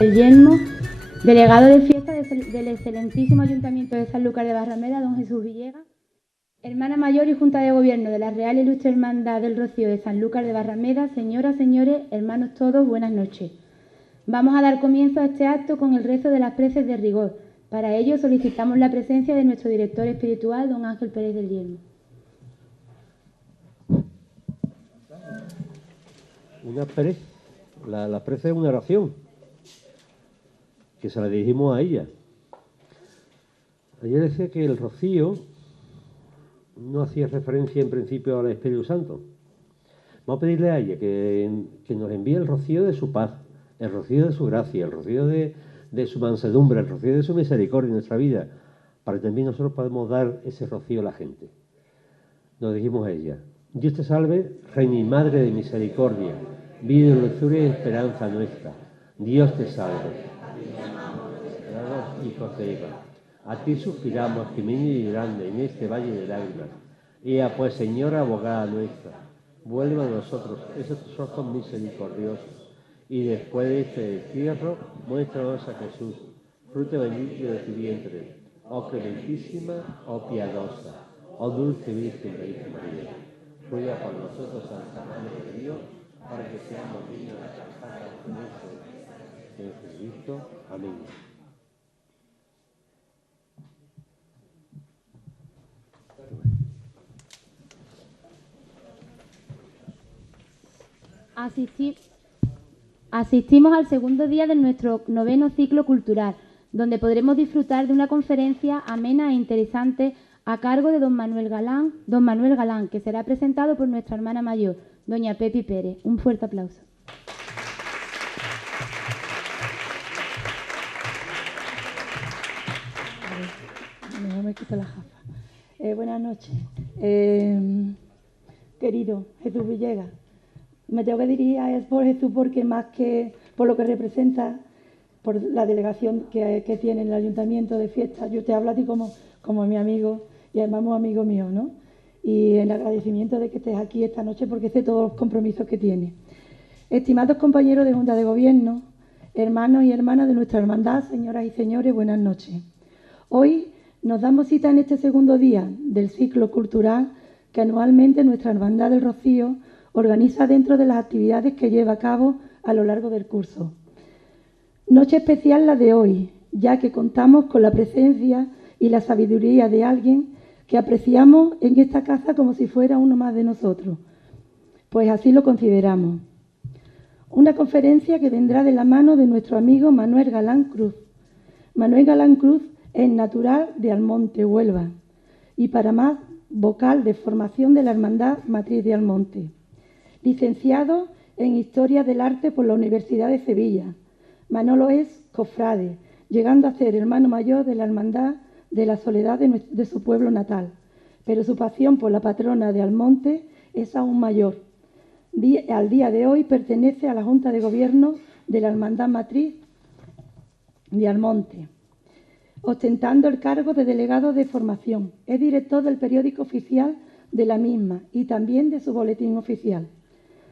El Yelmo, delegado de fiesta del excelentísimo Ayuntamiento de Sanlúcar de Barrameda, don Jesús Villegas, hermana mayor y Junta de Gobierno de la Real Ilustre Hermandad del Rocío de Sanlúcar de Barrameda, señoras, señores, hermanos todos, buenas noches. Vamos a dar comienzo a este acto con el rezo de las preces de rigor. Para ello solicitamos la presencia de nuestro director espiritual, don Ángel Pérez del Yelmo. Una prece, la prece es una oración que se la dirigimos a ella. Ayer decía que el rocío no hacía referencia en principio al Espíritu Santo. Vamos a pedirle a ella que nos envíe el rocío de su paz, el rocío de su gracia, el rocío de su mansedumbre, el rocío de su misericordia en nuestra vida, para que también nosotros podamos dar ese rocío a la gente. Nos dijimos a ella: Dios te salve, Reina y Madre de misericordia, vida, dulzura y esperanza nuestra. Dios te salve. Hijos de Eva, a ti suspiramos, gimiendo y llorando en este valle de lágrimas. Ea pues, Señora abogada nuestra, vuelve a nosotros esos tus ojos misericordiosos, y después de este destierro, muéstranos a Jesús, fruto bendito de tu vientre, oh clementísima, oh piadosa, oh dulce Virgen María. Ruega por nosotros, Santa Madre de Dios, para que seamos dignos de alcanzar la promesa de Jesucristo. Amén. Asistimos al segundo día de nuestro 9º ciclo cultural, donde podremos disfrutar de una conferencia amena e interesante a cargo de don Manuel Galán, que será presentado por nuestra hermana mayor, doña Pepi Pérez. Un fuerte aplauso. No me quito la gafa. Buenas noches. Querido Jesús Villegas, me tengo que dirigir a él por Jesús porque más que por lo que representa, por la delegación que tiene el Ayuntamiento de Fiestas, yo te hablo a ti como mi amigo y además muy amigo mío, ¿no? Y en agradecimiento de que estés aquí esta noche porque sé todos los compromisos que tienes. Estimados compañeros de Junta de Gobierno, hermanos y hermanas de nuestra hermandad, señoras y señores, buenas noches. Hoy nos damos cita en este segundo día del ciclo cultural que anualmente nuestra Hermandad del Rocío organiza dentro de las actividades que lleva a cabo a lo largo del curso. Noche especial la de hoy, ya que contamos con la presencia y la sabiduría de alguien que apreciamos en esta casa como si fuera uno más de nosotros, pues así lo consideramos. Una conferencia que vendrá de la mano de nuestro amigo Manuel Galán Cruz. Manuel Galán Cruz es natural de Almonte, Huelva, y para más, vocal de formación de la Hermandad Matriz de Almonte. Licenciado en Historia del Arte por la Universidad de Sevilla. Manolo es cofrade, llegando a ser hermano mayor de la Hermandad de la Soledad de su pueblo natal. Pero su pasión por la patrona de Almonte es aún mayor. Al día de hoy pertenece a la Junta de Gobierno de la Hermandad Matriz de Almonte, ostentando el cargo de delegado de formación. Es director del periódico oficial de la misma y también de su boletín oficial.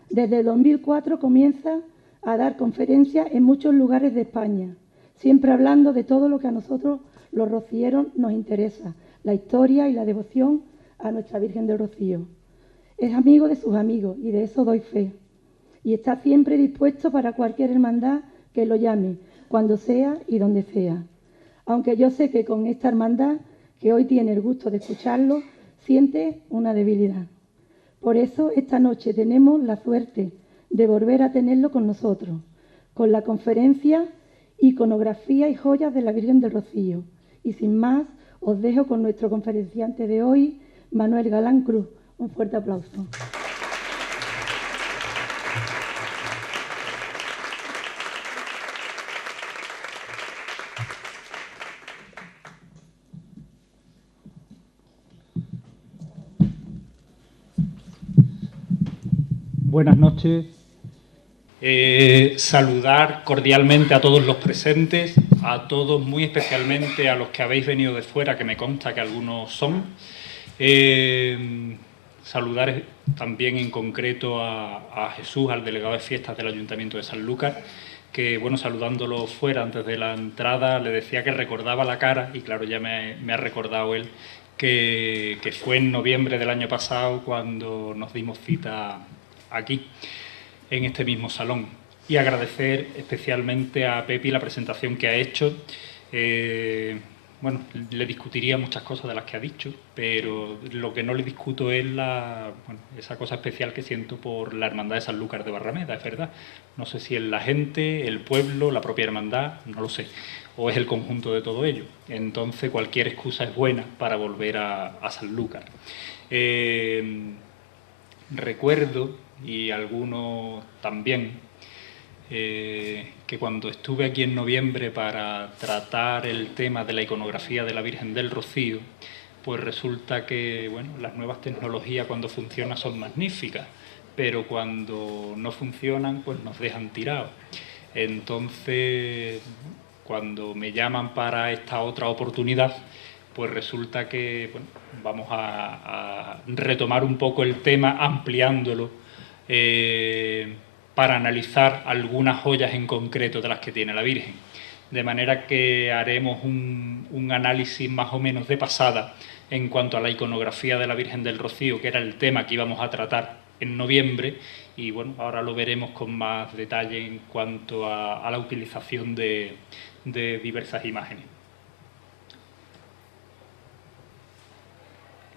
Desde 2004 comienza a dar conferencias en muchos lugares de España, siempre hablando de todo lo que a nosotros los rocieros nos interesa, la historia y la devoción a nuestra Virgen del Rocío. Es amigo de sus amigos y de eso doy fe. Y está siempre dispuesto para cualquier hermandad que lo llame, cuando sea y donde sea. Aunque yo sé que con esta hermandad, que hoy tiene el gusto de escucharlo, siente una debilidad. Por eso esta noche tenemos la suerte de volver a tenerlo con nosotros, con la conferencia Iconografía y joyas de la Virgen del Rocío. Y sin más, os dejo con nuestro conferenciante de hoy, Manuel Galán Cruz. Un fuerte aplauso. Buenas noches. Saludar cordialmente a todos los presentes, a todos, muy especialmente a los que habéis venido de fuera, que me consta que algunos son. Saludar también en concreto a Jesús, al delegado de fiestas del Ayuntamiento de Sanlúcar, que, bueno, saludándolo fuera antes de la entrada, le decía que recordaba la cara, y claro, ya me ha recordado él, que fue en noviembre del año pasado cuando nos dimos cita aquí, en este mismo salón. Y agradecer especialmente a Pepi la presentación que ha hecho. Bueno, le discutiría muchas cosas de las que ha dicho, pero lo que no le discuto es esa cosa especial que siento por la Hermandad de Sanlúcar de Barrameda, es verdad. No sé si es la gente, el pueblo, la propia hermandad, no lo sé, o es el conjunto de todo ello. Entonces, cualquier excusa es buena para volver a Sanlúcar. Recuerdo, y algunos también, que cuando estuve aquí en noviembre para tratar el tema de la iconografía de la Virgen del Rocío, pues resulta que, bueno, las nuevas tecnologías cuando funcionan son magníficas, pero cuando no funcionan, pues nos dejan tirados. Entonces, cuando me llaman para esta otra oportunidad, pues resulta que, bueno, vamos a retomar un poco el tema ampliándolo para analizar algunas joyas en concreto de las que tiene la Virgen. De manera que haremos un análisis más o menos de pasada en cuanto a la iconografía de la Virgen del Rocío, que era el tema que íbamos a tratar en noviembre, y bueno, ahora lo veremos con más detalle en cuanto a la utilización de diversas imágenes.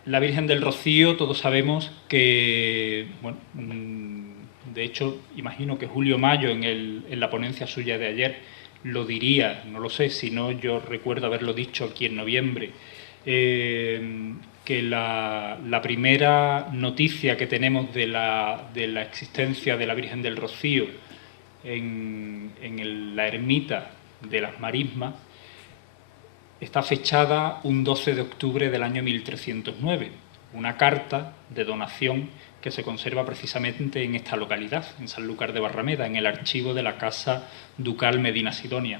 La Virgen del Rocío, todos sabemos que, bueno, de hecho, imagino que Julio Mayo en la ponencia suya de ayer lo diría, no lo sé, si no yo recuerdo haberlo dicho aquí en noviembre, que la primera noticia que tenemos de la existencia de la Virgen del Rocío en la ermita de las Marismas está fechada un 12 de octubre del año 1309, una carta de donación que se conserva precisamente en esta localidad, en Sanlúcar de Barrameda, en el archivo de la Casa Ducal Medina Sidonia.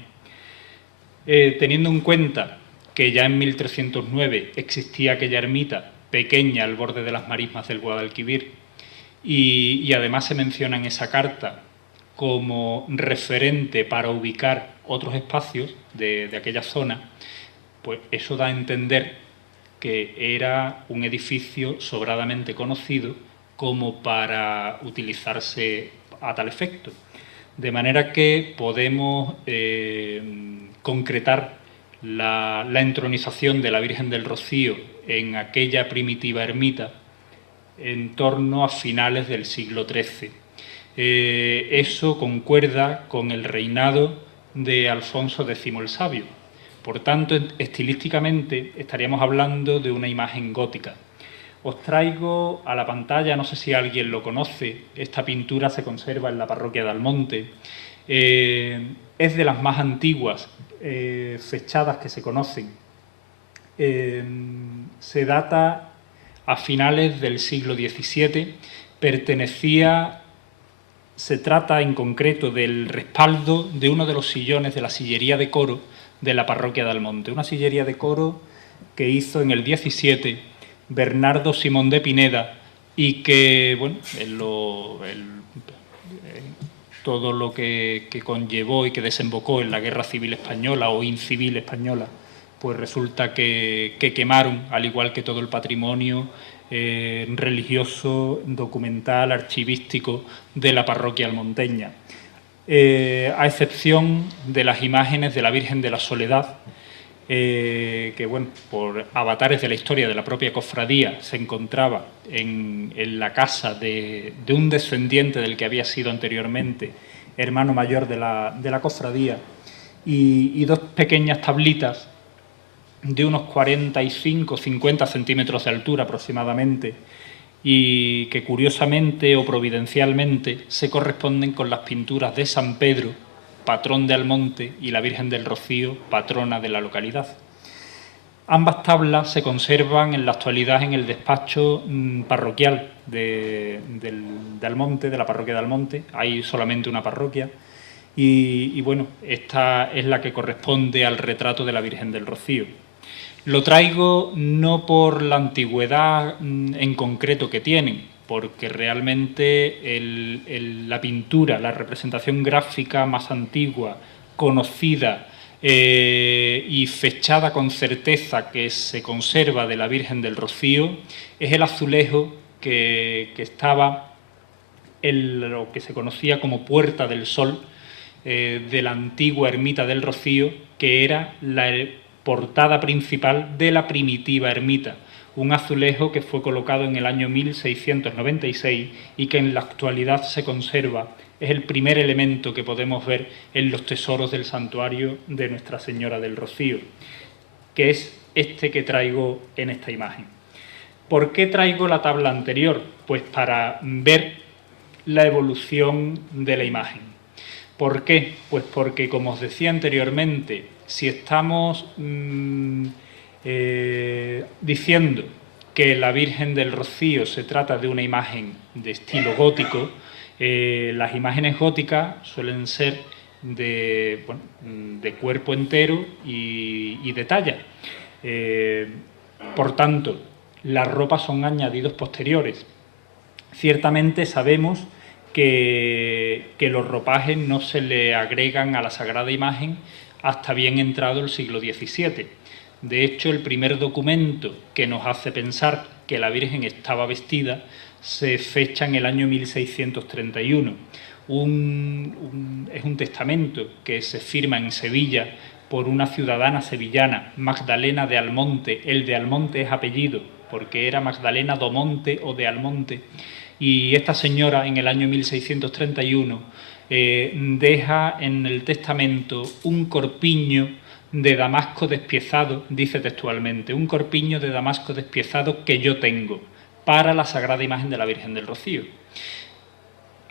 Teniendo en cuenta que ya en 1309 existía aquella ermita pequeña al borde de las marismas del Guadalquivir y además se menciona en esa carta como referente para ubicar otros espacios de aquella zona, pues eso da a entender que era un edificio sobradamente conocido como para utilizarse a tal efecto. De manera que podemos concretar la entronización de la Virgen del Rocío en aquella primitiva ermita en torno a finales del siglo XIII. Eso concuerda con el reinado de Alfonso X el Sabio. Por tanto, estilísticamente estaríamos hablando de una imagen gótica. Os traigo a la pantalla, no sé si alguien lo conoce, esta pintura se conserva en la parroquia de Almonte. Es de las más antiguas fechadas que se conocen. Se data a finales del siglo XVII, se trata en concreto del respaldo de uno de los sillones de la sillería de coro de la parroquia de Almonte. Una sillería de coro que hizo en el 17 Bernardo Simón de Pineda y que, bueno, todo lo que conllevó y que desembocó en la Guerra Civil Española o incivil española, pues resulta que quemaron, al igual que todo el patrimonio religioso, documental, archivístico de la parroquia almonteña. A excepción de las imágenes de la Virgen de la Soledad, que, bueno, por avatares de la historia de la propia cofradía, se encontraba en la casa de un descendiente del que había sido anteriormente hermano mayor de la cofradía, y dos pequeñas tablitas de unos 45-50 centímetros de altura aproximadamente, y que curiosamente o providencialmente se corresponden con las pinturas de San Pedro, patrón de Almonte, y la Virgen del Rocío, patrona de la localidad. Ambas tablas se conservan en la actualidad en el despacho parroquial de Almonte, de la parroquia de Almonte. Hay solamente una parroquia y bueno, esta es la que corresponde al retrato de la Virgen del Rocío. Lo traigo no por la antigüedad en concreto que tienen, porque realmente la pintura, la representación gráfica más antigua, conocida y fechada con certeza que se conserva de la Virgen del Rocío, es el azulejo que estaba en lo que se conocía como Puerta del Sol de la antigua ermita del Rocío, que era la portada principal de la primitiva ermita. Un azulejo que fue colocado en el año 1696 y que en la actualidad se conserva. Es el primer elemento que podemos ver en los tesoros del santuario de Nuestra Señora del Rocío, que es este que traigo en esta imagen. ¿Por qué traigo la tabla anterior? Pues para ver la evolución de la imagen. ¿Por qué? Pues porque, como os decía anteriormente, si estamos diciendo que la Virgen del Rocío se trata de una imagen de estilo gótico, las imágenes góticas suelen ser de cuerpo entero y de talla. Por tanto, las ropas son añadidos posteriores. Ciertamente sabemos que los ropajes no se le agregan a la Sagrada Imagen hasta bien entrado el siglo XVII. De hecho, el primer documento que nos hace pensar que la Virgen estaba vestida se fecha en el año 1631. Es un testamento que se firma en Sevilla por una ciudadana sevillana, Magdalena de Almonte. El de Almonte es apellido, porque era Magdalena do Monte o de Almonte. Y esta señora, en el año 1631, deja en el testamento un corpiño de damasco despiezado, dice textualmente, un corpiño de damasco despiezado que yo tengo para la Sagrada Imagen de la Virgen del Rocío.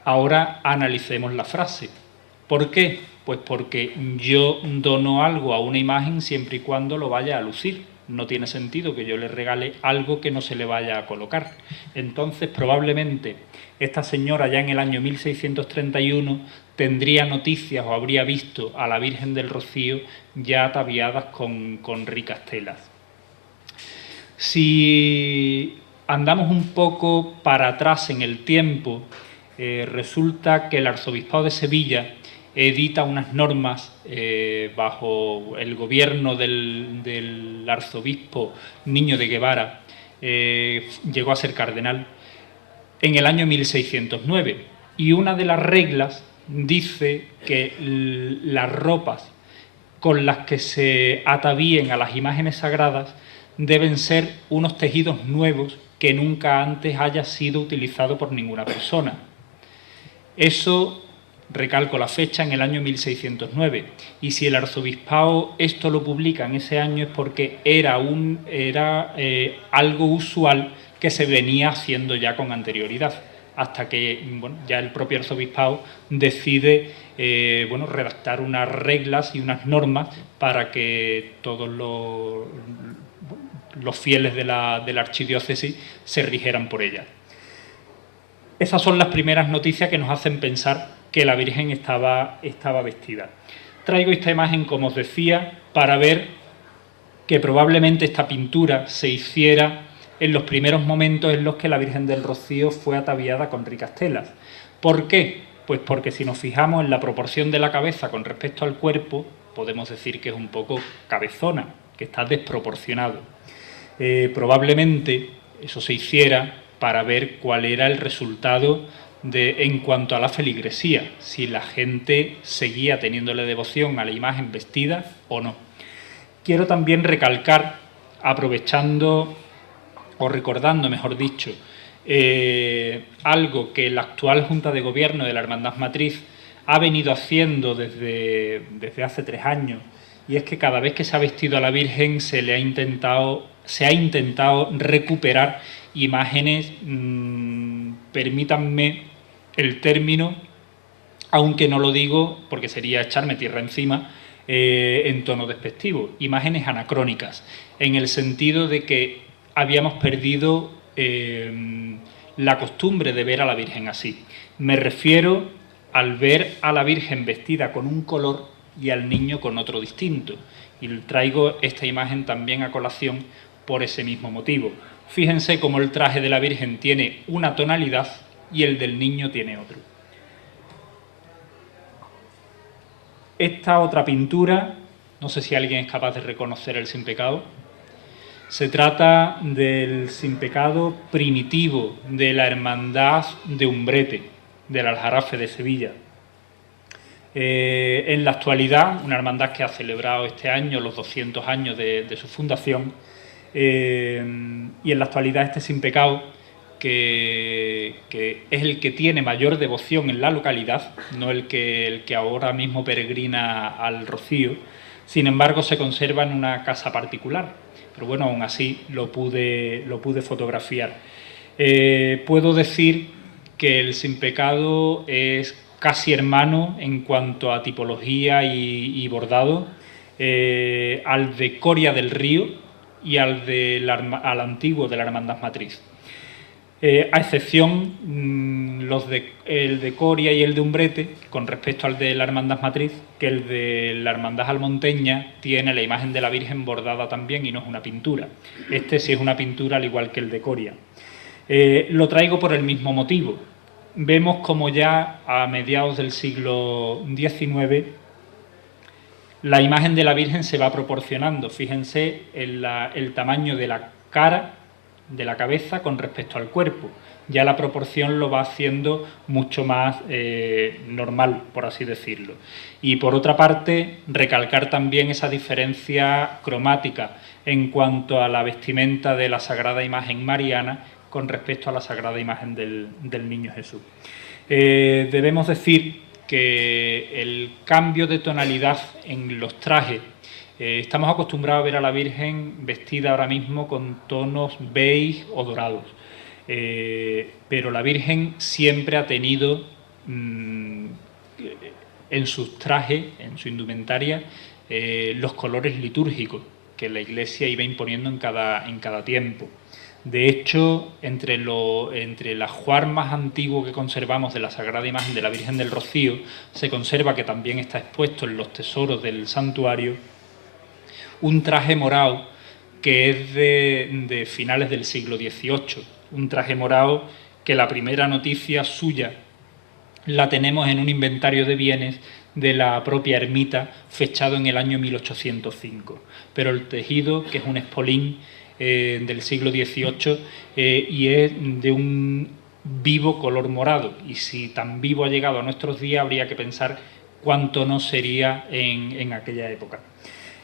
Ahora analicemos la frase. ¿Por qué? Pues porque yo dono algo a una imagen siempre y cuando lo vaya a lucir. No tiene sentido que yo le regale algo que no se le vaya a colocar. Entonces, probablemente, esta señora ya en el año 1631 tendría noticias o habría visto a la Virgen del Rocío ya ataviadas con ricas telas. Si andamos un poco para atrás en el tiempo, resulta que el Arzobispado de Sevilla edita unas normas bajo el gobierno del arzobispo Niño de Guevara, llegó a ser cardenal, en el año 1609. Y una de las reglas dice que las ropas con las que se atavíen a las imágenes sagradas deben ser unos tejidos nuevos que nunca antes haya sido utilizado por ninguna persona. Eso, recalco la fecha, en el año 1609. Y si el arzobispado esto lo publica en ese año es porque era algo usual que se venía haciendo ya con anterioridad, hasta que ya el propio arzobispado decide redactar unas reglas y unas normas para que todos los fieles de la archidiócesis se rigieran por ellas. Esas son las primeras noticias que nos hacen pensar que la Virgen estaba vestida. Traigo esta imagen, como os decía, para ver que probablemente esta pintura se hiciera en los primeros momentos en los que la Virgen del Rocío fue ataviada con ricas telas. ¿Por qué? Pues porque si nos fijamos en la proporción de la cabeza con respecto al cuerpo, podemos decir que es un poco cabezona, que está desproporcionado. Probablemente eso se hiciera para ver cuál era el resultado en cuanto a la feligresía, si la gente seguía teniéndole devoción a la imagen vestida o no. Quiero también recalcar, aprovechando o recordando, mejor dicho, algo que la actual Junta de Gobierno de la Hermandad Matriz ha venido haciendo desde hace 3 años, y es que cada vez que se ha vestido a la Virgen se ha intentado recuperar imágenes, permítanme el término, aunque no lo digo porque sería echarme tierra encima, en tono despectivo, imágenes anacrónicas, en el sentido de que habíamos perdido la costumbre de ver a la Virgen así. Me refiero al ver a la Virgen vestida con un color y al niño con otro distinto. Y traigo esta imagen también a colación por ese mismo motivo. Fíjense cómo el traje de la Virgen tiene una tonalidad y el del niño tiene otro. Esta otra pintura, no sé si alguien es capaz de reconocer el Sin Pecado. Se trata del Sin Pecado primitivo de la Hermandad de Umbrete, del Aljarafe de Sevilla. En la actualidad, una hermandad que ha celebrado este año los 200 años de su fundación, y en la actualidad este Sin Pecado, que es el que tiene mayor devoción en la localidad, no el que ahora mismo peregrina al Rocío, sin embargo se conserva en una casa particular, pero bueno, aún así lo pude fotografiar. Puedo decir que el Sin Pecado es casi hermano en cuanto a tipología y bordado al de Coria del Río y al antiguo de la Hermandad Matriz. A excepción el de Coria y el de Umbrete, con respecto al de la Hermandad Matriz, que el de la Hermandad Almonteña tiene la imagen de la Virgen bordada también y no es una pintura. Este sí es una pintura, al igual que el de Coria. Lo traigo por el mismo motivo. Vemos como ya a mediados del siglo XIX la imagen de la Virgen se va proporcionando. Fíjense en el tamaño de la cara, de la cabeza con respecto al cuerpo. Ya la proporción lo va haciendo mucho más normal, por así decirlo. Y por otra parte, recalcar también esa diferencia cromática en cuanto a la vestimenta de la Sagrada Imagen Mariana con respecto a la Sagrada Imagen del Niño Jesús. Debemos decir que el cambio de tonalidad en los trajes, estamos acostumbrados a ver a la Virgen vestida ahora mismo con tonos beige o dorados, pero la Virgen siempre ha tenido en sus trajes, en su indumentaria, los colores litúrgicos que la Iglesia iba imponiendo en cada tiempo. De hecho, entre el ajuar más antiguo que conservamos de la Sagrada Imagen de la Virgen del Rocío, se conserva, que también está expuesto en los tesoros del santuario, un traje morado que es de finales del siglo XVIII. Un traje morado que la primera noticia suya la tenemos en un inventario de bienes de la propia ermita, fechado en el año 1805. Pero el tejido, que es un espolín del siglo XVIII, y es de un vivo color morado, y si tan vivo ha llegado a nuestros días habría que pensar cuánto no sería en aquella época.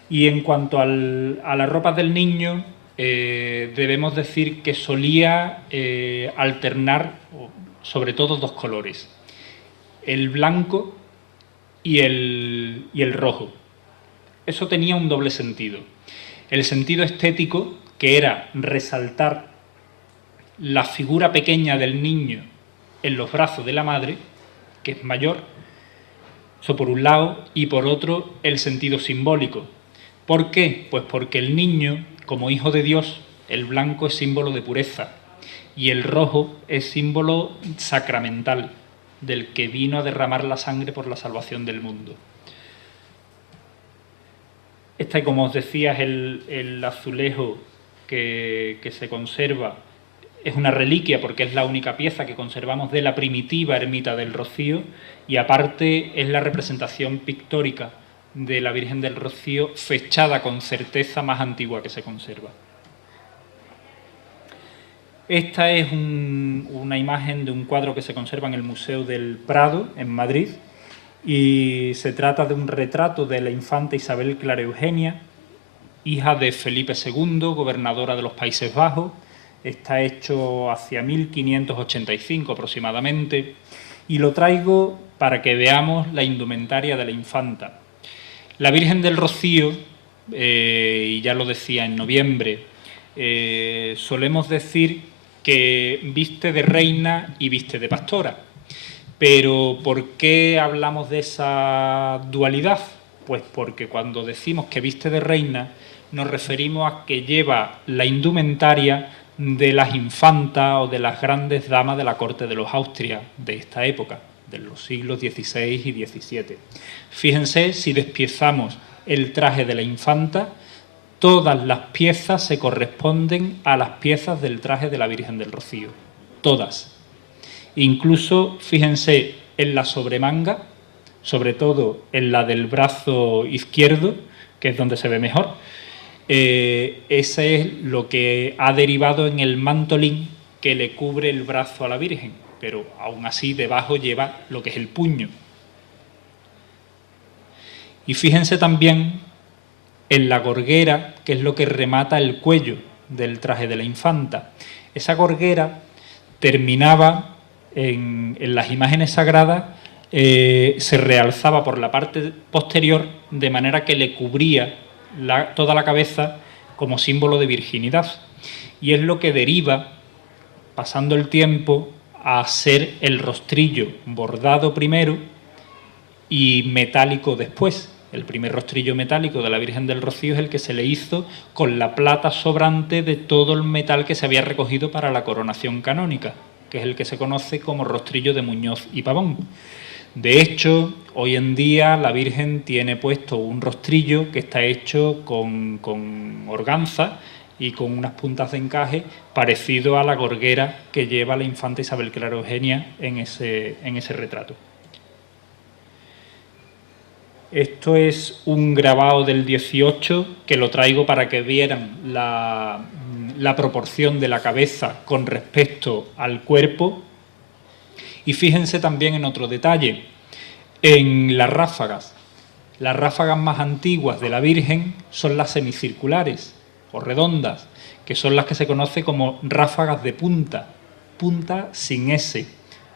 Y en cuanto a las ropas del niño, debemos decir que solía alternar sobre todo dos colores, el blanco y el rojo. Eso tenía un doble sentido. El sentido estético, que era resaltar la figura pequeña del niño en los brazos de la madre, que es mayor, eso por un lado, y por otro el sentido simbólico. ¿Por qué? Pues porque el niño, como hijo de Dios, el blanco es símbolo de pureza y el rojo es símbolo sacramental, del que vino a derramar la sangre por la salvación del mundo. Este, como os decía, es el azulejo que se conserva. Es una reliquia porque es la única pieza que conservamos de la primitiva ermita del Rocío, y aparte es la representación pictórica de la Virgen del Rocío fechada con certeza más antigua que se conserva. Esta es una imagen de un cuadro que se conserva en el Museo del Prado, en Madrid, y se trata de un retrato de la infanta Isabel Clara Eugenia, hija de Felipe II, gobernadora de los Países Bajos. Está hecho hacia 1585 aproximadamente, y lo traigo para que veamos la indumentaria de la infanta. La Virgen del Rocío, y ya lo decía en noviembre, solemos decir que viste de reina y viste de pastora. Pero ¿por qué hablamos de esa dualidad? Pues porque cuando decimos que viste de reina nos referimos a que lleva la indumentaria de las infantas o de las grandes damas de la corte de los Austrias de esta época, de los siglos XVI y XVII. Fíjense, si despiezamos el traje de la infanta, todas las piezas se corresponden a las piezas del traje de la Virgen del Rocío. Todas. Incluso, fíjense, en la sobremanga, sobre todo en la del brazo izquierdo, que es donde se ve mejor, ese es lo que ha derivado en el mantolín que le cubre el brazo a la Virgen, pero aún así debajo lleva lo que es el puño. Y fíjense también en la gorguera, que es lo que remata el cuello del traje de la infanta. Esa gorguera terminaba en las imágenes sagradas, se realzaba por la parte posterior de manera que le cubría toda la cabeza como símbolo de virginidad. Y es lo que deriva, pasando el tiempo, a ser el rostrillo bordado primero y metálico después. El primer rostrillo metálico de la Virgen del Rocío es el que se le hizo con la plata sobrante de todo el metal que se había recogido para la coronación canónica, que es el que se conoce como rostrillo de Muñoz y Pavón. De hecho, hoy en día la Virgen tiene puesto un rostrillo que está hecho con organza y con unas puntas de encaje parecido a la gorguera que lleva la infanta Isabel Clara Eugenia en ese retrato. Esto es un grabado del 18 que lo traigo para que vieran la proporción de la cabeza con respecto al cuerpo. Y fíjense también en otro detalle, en las ráfagas. Las ráfagas más antiguas de la Virgen son las semicirculares o redondas, que son las que se conoce como ráfagas de punta, punta sin S.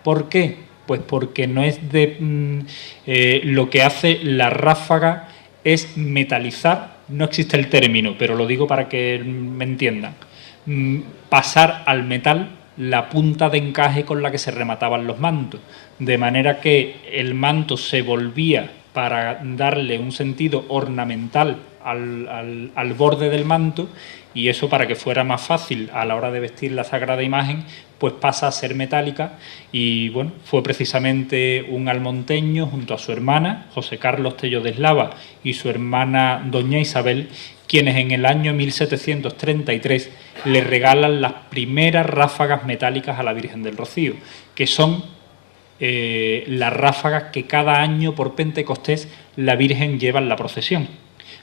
¿Por qué? Pues porque no es lo que hace la ráfaga es metalizar, no existe el término, pero lo digo para que me entiendan, pasar al metal la punta de encaje con la que se remataban los mantos, de manera que el manto se volvía para darle un sentido ornamental al borde del manto, y eso, para que fuera más fácil a la hora de vestir la Sagrada Imagen, pues pasa a ser metálica. Y bueno, fue precisamente un almonteño junto a su hermana, José Carlos Tello de Eslava, y su hermana doña Isabel, quienes en el año 1733 le regalan las primeras ráfagas metálicas a la Virgen del Rocío, que son las ráfagas que cada año por Pentecostés la Virgen lleva en la procesión,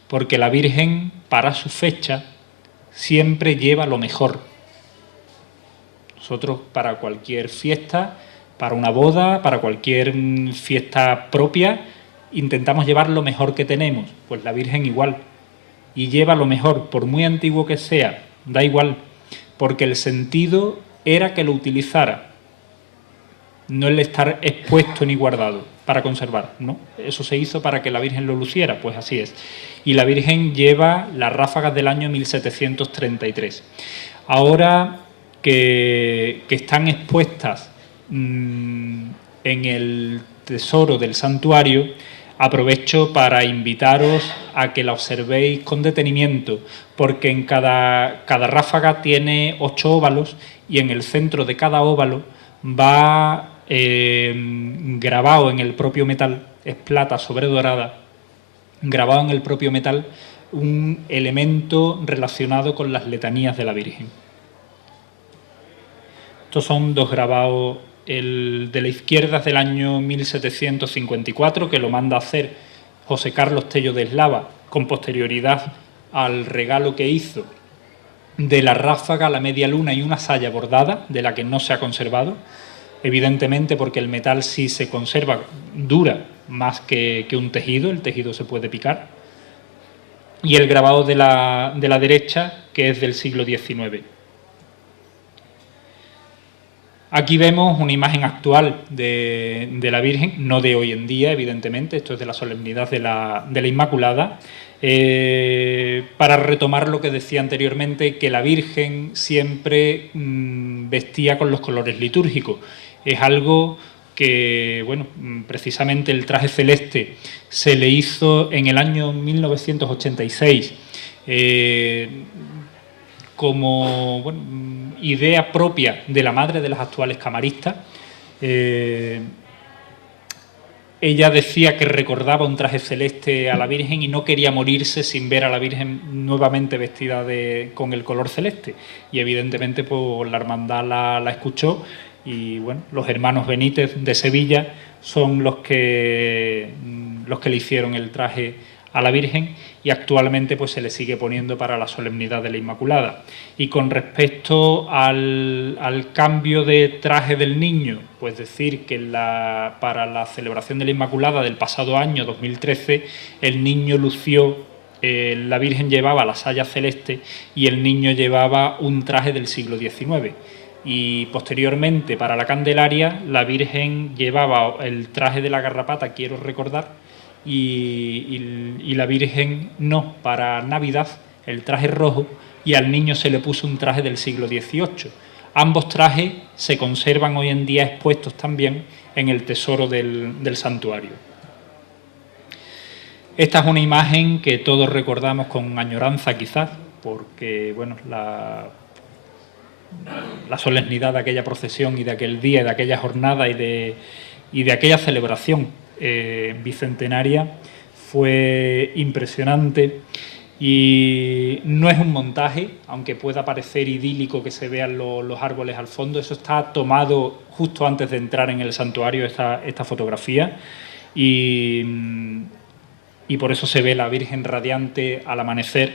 porque la Virgen, para su fecha, siempre lleva lo mejor. Nosotros, para cualquier fiesta, para una boda, para cualquier fiesta propia, intentamos llevar lo mejor que tenemos. Pues la Virgen igual. Y lleva lo mejor, por muy antiguo que sea, da igual, porque el sentido era que lo utilizara, no el estar expuesto ni guardado para conservar, ¿no? Eso se hizo para que la Virgen lo luciera, pues así es. Y la Virgen lleva las ráfagas del año 1733. Ahora que están expuestas en el tesoro del santuario, aprovecho para invitaros a que la observéis con detenimiento, porque en cada ráfaga tiene 8 óvalos y en el centro de cada óvalo va grabado en el propio metal, es plata sobre dorada, grabado en el propio metal un elemento relacionado con las letanías de la Virgen. Estos son 2 grabados. El de la izquierda es del año 1754, que lo manda a hacer José Carlos Tello de Eslava con posterioridad al regalo que hizo de la ráfaga, la media luna y una saya bordada, de la que no se ha conservado, evidentemente porque el metal, si se conserva, dura más que un tejido, el tejido se puede picar. Y el grabado de la derecha, que es del siglo XIX. Aquí vemos una imagen actual de la Virgen, no de hoy en día, evidentemente, esto es de la solemnidad de la Inmaculada, para retomar lo que decía anteriormente, que la Virgen siempre vestía con los colores litúrgicos. Es algo que, bueno, precisamente el traje celeste se le hizo en el año 1986 como idea propia de la madre de las actuales camaristas. ella decía que recordaba un traje celeste a la Virgen y no quería morirse sin ver a la Virgen nuevamente vestida con el color celeste. Y evidentemente pues, la hermandad la escuchó y bueno, los hermanos Benítez de Sevilla son los que le hicieron el traje a la Virgen y actualmente pues se le sigue poniendo para la solemnidad de la Inmaculada. Y con respecto al cambio de traje del niño, pues decir que para la celebración de la Inmaculada del pasado año, 2013, el niño lució, la Virgen llevaba la saya celeste y el niño llevaba un traje del siglo XIX. Y posteriormente, para la Candelaria, la Virgen llevaba el traje de la garrapata, quiero recordar, y la Virgen no, para Navidad, el traje rojo, y al niño se le puso un traje del siglo XVIII. Ambos trajes se conservan hoy en día expuestos también en el tesoro del santuario. Esta es una imagen que todos recordamos con añoranza quizás, porque bueno, la solemnidad de aquella procesión y de aquel día, de aquella jornada y de aquella celebración bicentenaria fue impresionante. Y no es un montaje, aunque pueda parecer idílico que se vean los árboles al fondo. Eso está tomado justo antes de entrar en el santuario, esta fotografía, y por eso se ve la Virgen radiante al amanecer.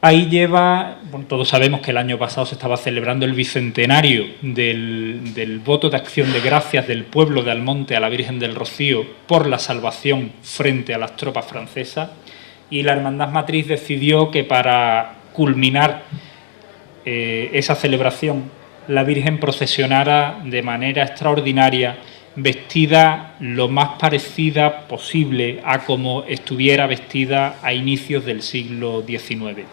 Ahí lleva, bueno, todos sabemos que el año pasado se estaba celebrando el bicentenario del voto de acción de gracias del pueblo de Almonte a la Virgen del Rocío por la salvación frente a las tropas francesas, y la Hermandad Matriz decidió que para culminar esa celebración la Virgen procesionara de manera extraordinaria, vestida lo más parecida posible a como estuviera vestida a inicios del siglo XIX.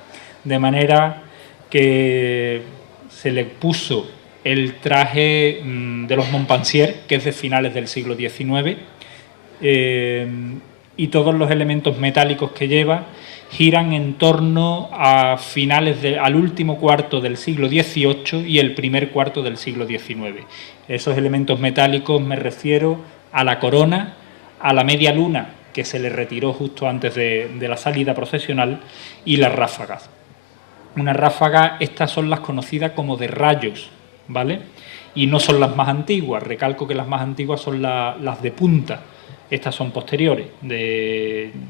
De manera que se le puso el traje de los Montpensier, que es de finales del siglo XIX, y todos los elementos metálicos que lleva giran en torno a al último cuarto del siglo XVIII y el primer cuarto del siglo XIX. Esos elementos metálicos me refiero a la corona, a la media luna, que se le retiró justo antes de la salida procesional, y las ráfagas. Unas ráfagas, estas son las conocidas como de rayos, ¿vale? Y no son las más antiguas, recalco que las más antiguas son las de punta. Estas son posteriores,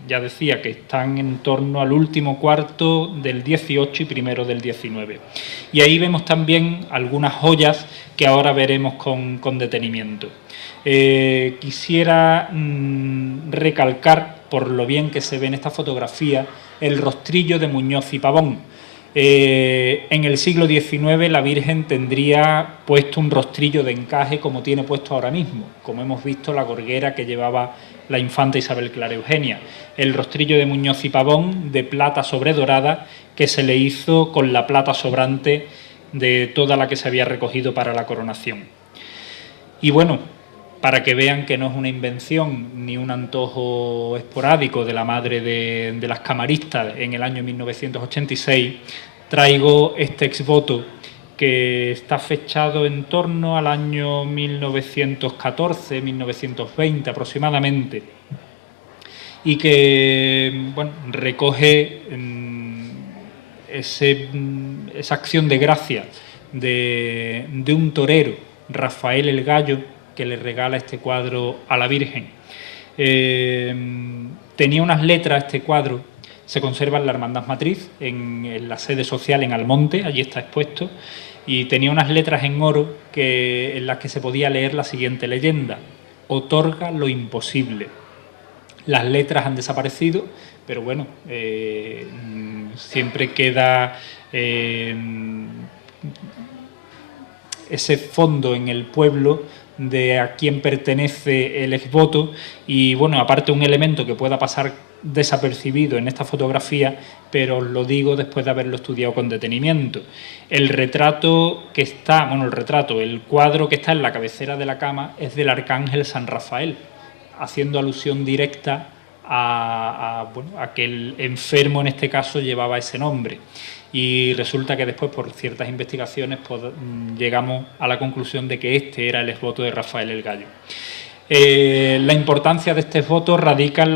ya decía que están en torno al último cuarto del XVIII y primero del XIX. Y ahí vemos también algunas joyas que ahora veremos con detenimiento. Quisiera recalcar, por lo bien que se ve en esta fotografía, el rostrillo de Muñoz y Pavón. En el siglo XIX la Virgen tendría puesto un rostrillo de encaje como tiene puesto ahora mismo, como hemos visto la gorguera que llevaba la infanta Isabel Clara Eugenia. El rostrillo de Muñoz y Pavón de plata sobre dorada, que se le hizo con la plata sobrante de toda la que se había recogido para la coronación. Y bueno, para que vean que no es una invención ni un antojo esporádico de la madre de las camaristas en el año 1986, traigo este exvoto que está fechado en torno al año 1914, 1920 aproximadamente, y que bueno, recoge esa acción de gracia de un torero, Rafael el Gallo, que le regala este cuadro a la Virgen. Tenía unas letras este cuadro, se conserva en la Hermandad Matriz, en la sede social en Almonte, allí está expuesto, y tenía unas letras en oro en las que se podía leer la siguiente leyenda: otorga lo imposible. Las letras han desaparecido, pero bueno, siempre queda ese fondo en el pueblo de a quién pertenece el exvoto, y bueno, aparte un elemento que pueda pasar desapercibido en esta fotografía, pero os lo digo después de haberlo estudiado con detenimiento. El retrato que está, bueno, el cuadro que está en la cabecera de la cama es del Arcángel San Rafael, haciendo alusión directa a que el enfermo en este caso llevaba ese nombre. Y resulta que después, por ciertas investigaciones, llegamos a la conclusión de que este era el exvoto de Rafael el Gallo. La importancia de este foto radica en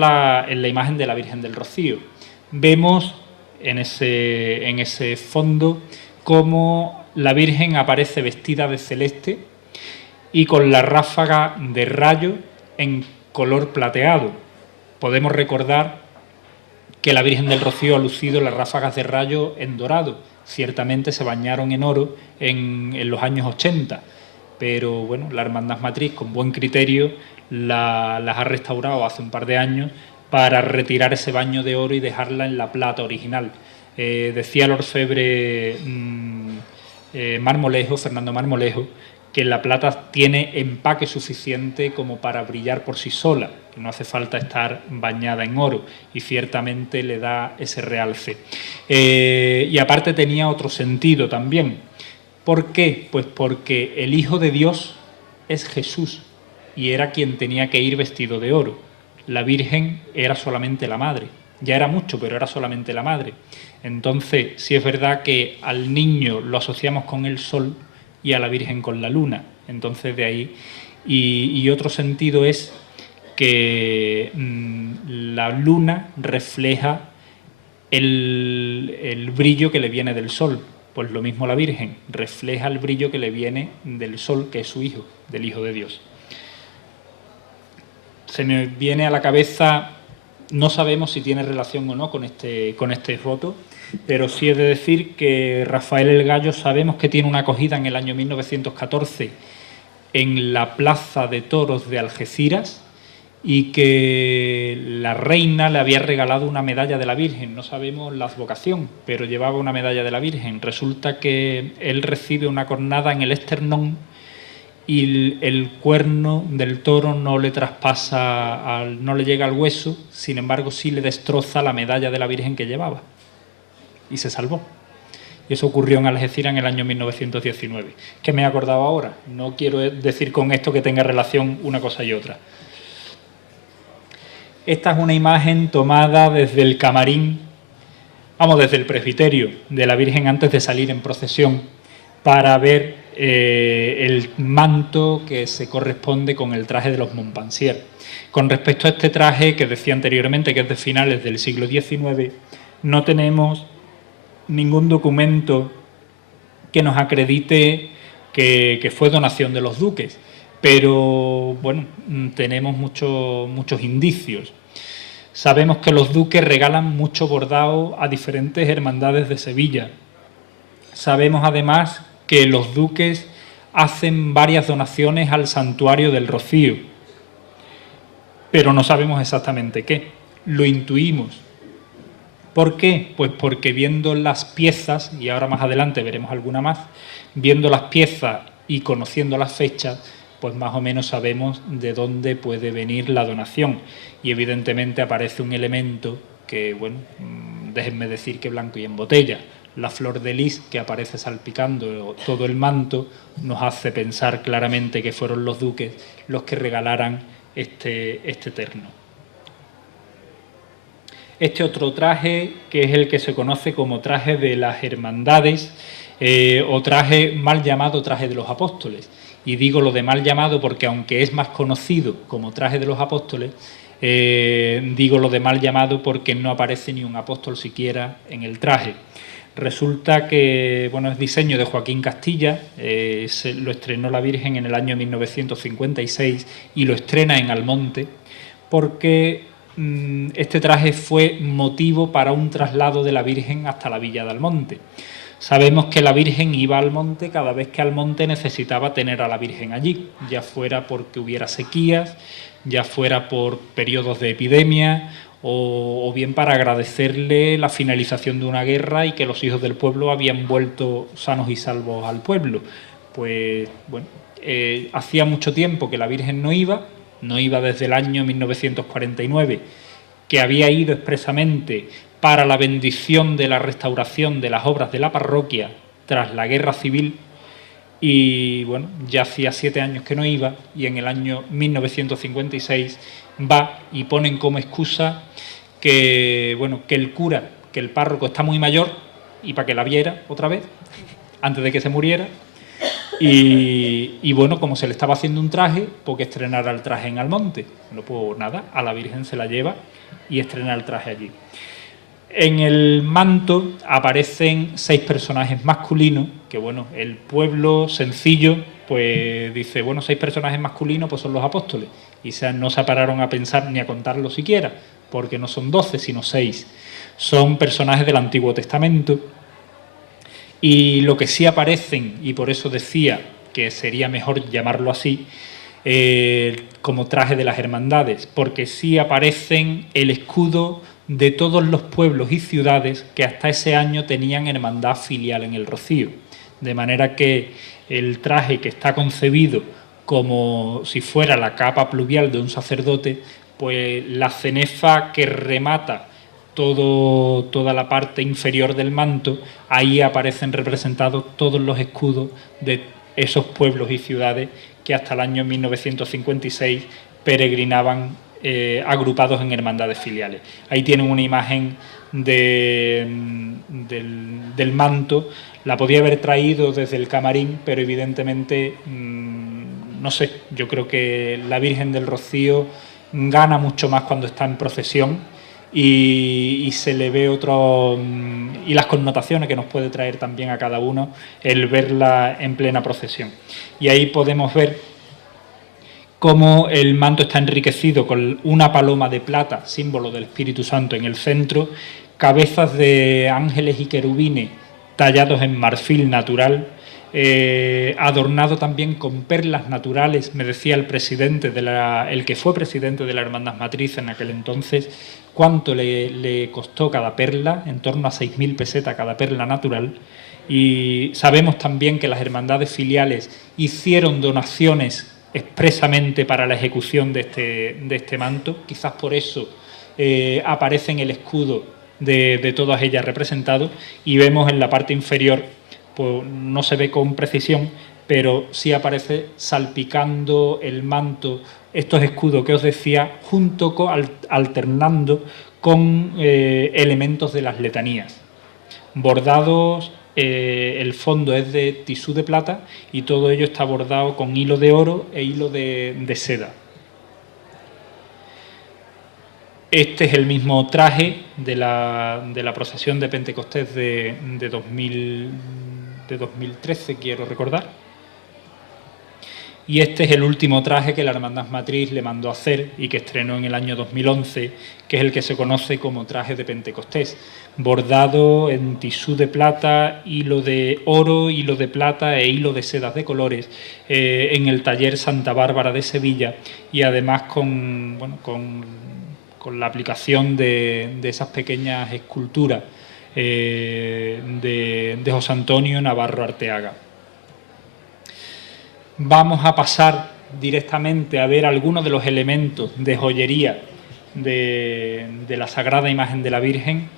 la imagen de la Virgen del Rocío. Vemos en ese fondo cómo la Virgen aparece vestida de celeste y con la ráfaga de rayo en color plateado. Podemos recordar que la Virgen del Rocío ha lucido las ráfagas de rayo en dorado. Ciertamente se bañaron en oro en los años 80, pero bueno, la Hermandad Matriz, con buen criterio, las ha restaurado hace un par de años para retirar ese baño de oro y dejarla en la plata original. Decía el orfebre Fernando Marmolejo, que la plata tiene empaque suficiente como para brillar por sí sola, que no hace falta estar bañada en oro, y ciertamente le da ese realce. Y aparte tenía otro sentido también. ¿Por qué? Pues porque el Hijo de Dios es Jesús y era quien tenía que ir vestido de oro. La Virgen era solamente la madre. Ya era mucho, pero era solamente la madre. Entonces, sí es verdad que al niño lo asociamos con el sol y a la Virgen con la luna. Entonces, de ahí. Y otro sentido es que la luna refleja el brillo que le viene del sol. Pues lo mismo la Virgen, refleja el brillo que le viene del sol, que es su hijo, del Hijo de Dios. Se me viene a la cabeza, no sabemos si tiene relación o no con este foto, pero sí he de decir que Rafael el Gallo sabemos que tiene una acogida en el año 1914 en la Plaza de Toros de Algeciras y que la reina le había regalado una medalla de la Virgen. No sabemos la advocación, pero llevaba una medalla de la Virgen. Resulta que él recibe una cornada en el esternón y el cuerno del toro no le traspasa, no le llega al hueso, sin embargo sí le destroza la medalla de la Virgen que llevaba. Y se salvó. Y eso ocurrió en Algeciras en el año 1919. ¿Qué me he acordado ahora? No quiero decir con esto que tenga relación una cosa y otra. Esta es una imagen tomada desde el camarín, desde el presbiterio de la Virgen antes de salir en procesión, para ver el manto que se corresponde con el traje de los Montpensier. Con respecto a este traje, que decía anteriormente que es de finales del siglo XIX, no tenemos ningún documento que nos acredite que fue donación de los duques, pero bueno, tenemos muchos indicios. Sabemos que los duques regalan mucho bordado a diferentes hermandades de Sevilla. Sabemos además que los duques hacen varias donaciones al Santuario del Rocío, pero no sabemos exactamente qué. Lo intuimos. ¿Por qué? Pues porque viendo las piezas, y ahora más adelante veremos alguna más, viendo las piezas y conociendo las fechas, pues más o menos sabemos de dónde puede venir la donación. Y evidentemente aparece un elemento que, bueno, déjenme decir que blanco y en botella. La flor de lis que aparece salpicando todo el manto nos hace pensar claramente que fueron los duques los que regalaran este terno. Este otro traje, que es el que se conoce como traje de las hermandades, o traje mal llamado traje de los apóstoles. Y digo lo de mal llamado porque aunque es más conocido como traje de los apóstoles, digo lo de mal llamado porque no aparece ni un apóstol siquiera en el traje. Resulta que, bueno, es diseño de Joaquín Castilla, lo estrenó la Virgen en el año 1956 y lo estrena en Almonte porque este traje fue motivo para un traslado de la Virgen hasta la Villa de Almonte. Sabemos que la Virgen iba al monte cada vez que Almonte necesitaba tener a la Virgen allí, ya fuera porque hubiera sequías, ya fuera por periodos de epidemia o bien para agradecerle la finalización de una guerra y que los hijos del pueblo habían vuelto sanos y salvos al pueblo. Pues bueno, hacía mucho tiempo que la Virgen no iba desde el año 1949, que había ido expresamente para la bendición de la restauración de las obras de la parroquia tras la guerra civil, y bueno, ya hacía 7 años que no iba, y en el año 1956 va y ponen como excusa que, bueno, que el cura, que el párroco está muy mayor, y para que la viera otra vez, antes de que se muriera, Y bueno, como se le estaba haciendo un traje, pues que estrenara el traje en Almonte. No, pues nada, a la Virgen se la lleva y estrena el traje allí. En el manto aparecen 6 personajes masculinos, que bueno, el pueblo sencillo pues dice, bueno, 6 personajes masculinos pues son los apóstoles, y no se pararon a pensar ni a contarlo siquiera, porque no son 12 sino 6. Son personajes del Antiguo Testamento, y lo que sí aparecen, y por eso decía que sería mejor llamarlo así, como traje de las hermandades, porque sí aparecen el escudo de todos los pueblos y ciudades que hasta ese año tenían hermandad filial en el Rocío. De manera que el traje que está concebido como si fuera la capa pluvial de un sacerdote, pues la cenefa que remata toda la parte inferior del manto, ahí aparecen representados todos los escudos de esos pueblos y ciudades que hasta el año 1956 peregrinaban agrupados en hermandades filiales. Ahí tienen una imagen del manto. La podía haber traído desde el camarín, pero evidentemente, no sé, yo creo que la Virgen del Rocío gana mucho más cuando está en procesión, y se le ve y las connotaciones que nos puede traer también a cada uno el verla en plena procesión. Y ahí podemos ver cómo el manto está enriquecido con una paloma de plata, símbolo del Espíritu Santo, en el centro, cabezas de ángeles y querubines tallados en marfil natural, adornado también con perlas naturales. Me decía el presidente el que fue presidente de la Hermandad Matriz en aquel entonces, cuánto le costó cada perla, en torno a 6.000 pesetas cada perla natural. Y sabemos también que las hermandades filiales hicieron donaciones expresamente para la ejecución de este manto. Quizás por eso aparece en el escudo de todas ellas representado, y vemos en la parte inferior, pues no se ve con precisión, pero sí aparece salpicando el manto estos escudos que os decía, alternando con elementos de las letanías. Bordados, el fondo es de tisú de plata y todo ello está bordado con hilo de oro e hilo de seda. Este es el mismo traje de la procesión de Pentecostés de 2013, quiero recordar. Y este es el último traje que la Hermandad Matriz le mandó hacer y que estrenó en el año 2011, que es el que se conoce como traje de Pentecostés, bordado en tisú de plata, hilo de oro, hilo de plata e hilo de sedas de colores, en el taller Santa Bárbara de Sevilla, y además con la aplicación de esas pequeñas esculturas de José Antonio Navarro Arteaga. Vamos a pasar directamente a ver algunos de los elementos de joyería de la Sagrada Imagen de la Virgen.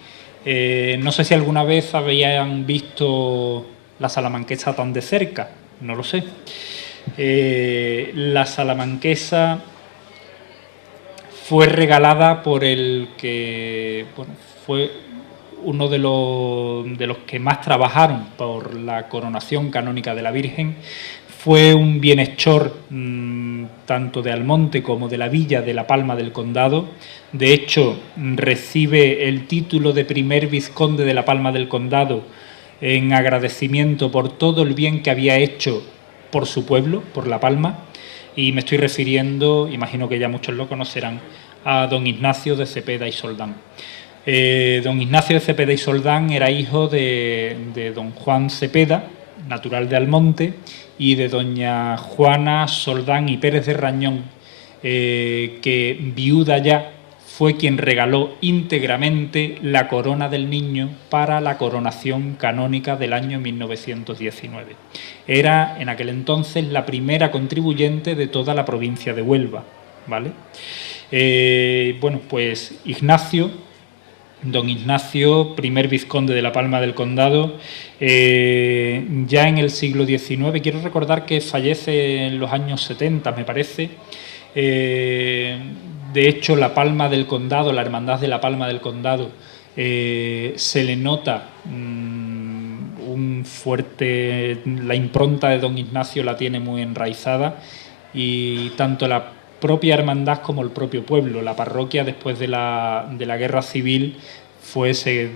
No sé si alguna vez habían visto la salamanquesa tan de cerca, no lo sé. La salamanquesa fue regalada por el que fue uno de los que más trabajaron por la coronación canónica de la Virgen. Fue un bienhechor tanto de Almonte como de la villa de La Palma del Condado. De hecho, recibe el título de primer vizconde de La Palma del Condado en agradecimiento por todo el bien que había hecho por su pueblo, por La Palma. Y me estoy refiriendo, imagino que ya muchos lo conocerán, a don Ignacio de Cepeda y Soldán. Don Ignacio de Cepeda y Soldán era hijo de don Juan Cepeda, natural de Almonte, y de doña Juana Soldán y Pérez de Rañón, que viuda ya fue quien regaló íntegramente la corona del niño para la coronación canónica del año 1919. Era en aquel entonces la primera contribuyente de toda la provincia de Huelva, ¿vale? Pues don Ignacio, primer vizconde de La Palma del Condado, ya en el siglo XIX, quiero recordar que fallece en los años 70, me parece. De hecho, La Palma del Condado, la Hermandad de La Palma del Condado, se le nota un fuerte, la impronta de don Ignacio la tiene muy enraizada, y tanto la propia hermandad como el propio pueblo. La parroquia, después de la guerra civil, se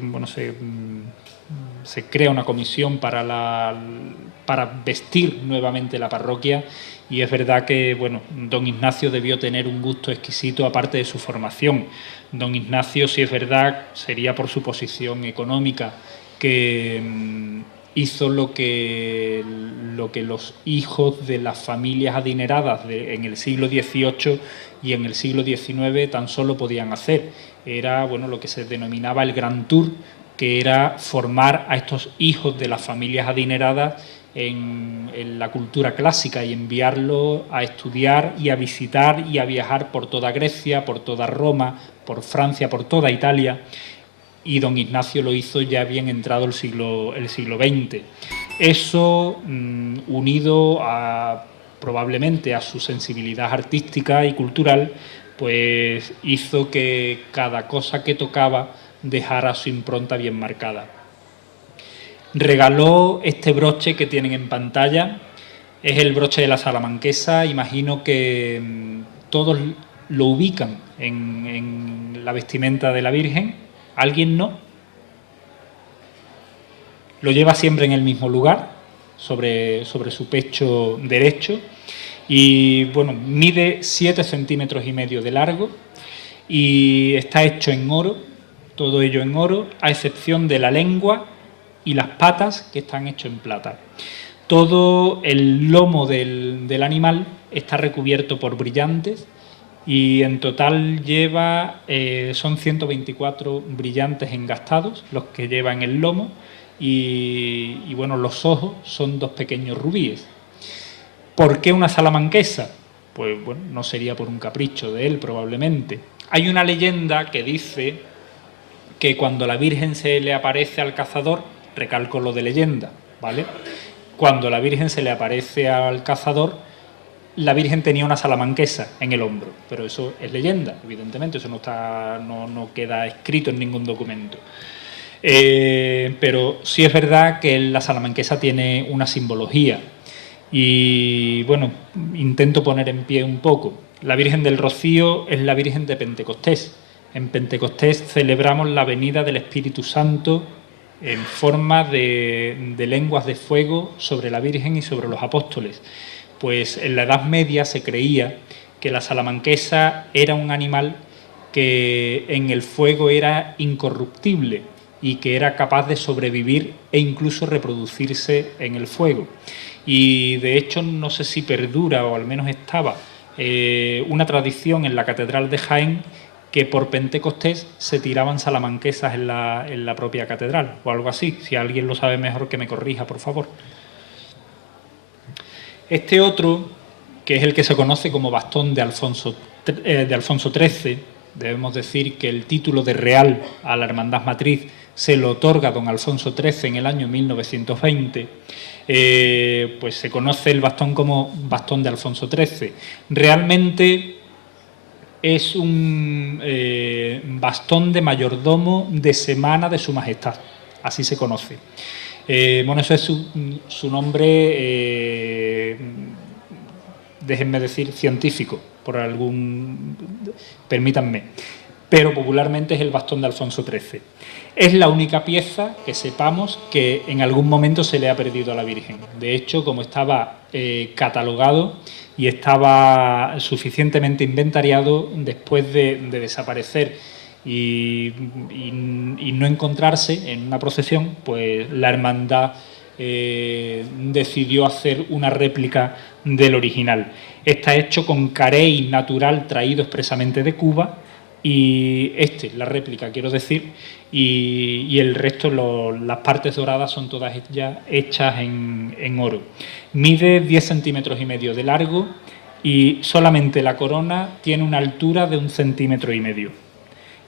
crea una comisión para vestir nuevamente la parroquia, y es verdad que don Ignacio debió tener un gusto exquisito aparte de su formación. Don Ignacio, si es verdad, sería por su posición económica, que hizo lo que los hijos de las familias adineradas en el siglo XVIII y en el siglo XIX tan solo podían hacer. Era lo que se denominaba el Gran Tour, que era formar a estos hijos de las familias adineradas en la cultura clásica y enviarlos a estudiar y a visitar y a viajar por toda Grecia, por toda Roma, por Francia, por toda Italia. Y don Ignacio lo hizo ya bien entrado el siglo XX. Eso, unido probablemente a su sensibilidad artística y cultural, pues hizo que cada cosa que tocaba dejara su impronta bien marcada. Regaló este broche que tienen en pantalla, es el broche de la Salamanquesa. Imagino que todos lo ubican en la vestimenta de la Virgen. ¿Alguien no? Lo lleva siempre en el mismo lugar, sobre su pecho derecho, y mide 7,5 centímetros de largo, y está hecho en oro, todo ello en oro, a excepción de la lengua y las patas, que están hechos en plata. Todo el lomo del animal está recubierto por brillantes, y en total son 124 brillantes engastados los que lleva en el lomo, y los ojos son 2 pequeños rubíes. ¿Por qué una salamanquesa? Pues no sería por un capricho de él, probablemente. Hay una leyenda que dice que cuando la Virgen se le aparece al cazador, recalco lo de leyenda, ¿vale? Cuando la Virgen se le aparece al cazador, la Virgen tenía una salamanquesa en el hombro, pero eso es leyenda, evidentemente, eso no queda escrito en ningún documento. Pero sí es verdad que la salamanquesa tiene una simbología, y intento poner en pie un poco. La Virgen del Rocío es la Virgen de Pentecostés. En Pentecostés celebramos la venida del Espíritu Santo en forma de lenguas de fuego sobre la Virgen y sobre los apóstoles. Pues en la Edad Media se creía que la salamanquesa era un animal que en el fuego era incorruptible y que era capaz de sobrevivir e incluso reproducirse en el fuego. Y de hecho no sé si perdura, o al menos estaba, una tradición en la Catedral de Jaén, que por Pentecostés se tiraban salamanquesas en la propia catedral, o algo así. Si alguien lo sabe mejor, que me corrija, por favor. Este otro, que es el que se conoce como bastón de Alfonso XIII, debemos decir que el título de real a la Hermandad Matriz se lo otorga don Alfonso XIII en el año 1920, pues se conoce el bastón como bastón de Alfonso XIII. Realmente es un bastón de mayordomo de semana de Su Majestad, así se conoce. Eso es su nombre, déjenme decir, científico, permítanme, pero popularmente es el bastón de Alfonso XIII. Es la única pieza que sepamos que en algún momento se le ha perdido a la Virgen. De hecho, como estaba catalogado y estaba suficientemente inventariado, después de desaparecer y no encontrarse en una procesión, pues la hermandad decidió hacer una réplica del original. Está hecho con carey natural traído expresamente de Cuba, y la réplica, quiero decir, y el resto, las partes doradas, son todas ya hechas en oro. Mide 10,5 centímetros de largo, y solamente la corona tiene una altura de 1,5 centímetros,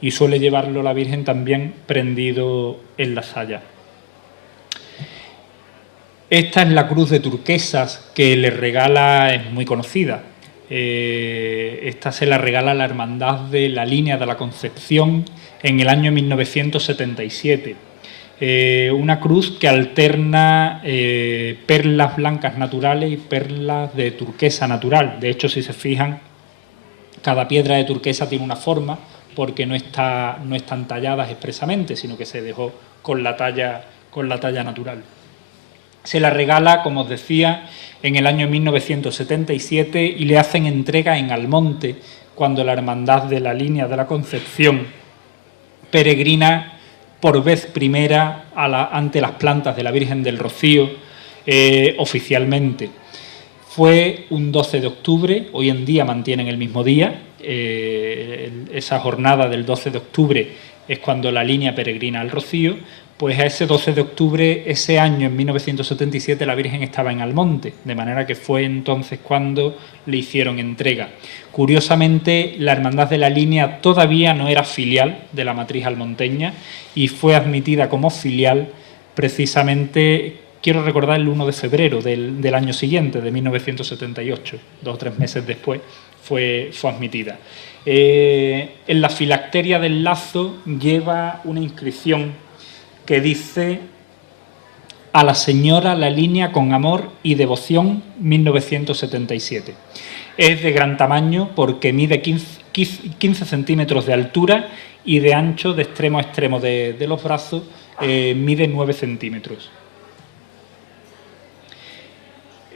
y suele llevarlo la Virgen también prendido en la saya. Esta es la cruz de turquesas que le regala, es muy conocida. Esta se la regala a la Hermandad de la Línea de la Concepción en el año 1977. Una cruz que alterna perlas blancas naturales y perlas de turquesa natural. De hecho, si se fijan, cada piedra de turquesa tiene una forma porque no están talladas expresamente, sino que se dejó con la talla natural. Se la regala, como os decía, en el año 1977 y le hacen entrega en Almonte, cuando la Hermandad de la Línea de la Concepción peregrina por vez primera ante las plantas de la Virgen del Rocío oficialmente. Fue un 12 de octubre, hoy en día mantienen el mismo día, esa jornada del 12 de octubre es cuando la línea peregrina al Rocío. Pues a ese 12 de octubre, ese año, en 1977, la Virgen estaba en Almonte, de manera que fue entonces cuando le hicieron entrega. Curiosamente, la Hermandad de la Línea todavía no era filial de la matriz almonteña y fue admitida como filial precisamente, quiero recordar, el 1 de febrero del año siguiente, de 1978, 2 o 3 meses después, fue admitida. En la filacteria del lazo lleva una inscripción que dice: a la Señora La Línea con amor y devoción, 1977. Es de gran tamaño porque mide 15 centímetros de altura y de ancho de extremo a extremo de los brazos mide 9 centímetros.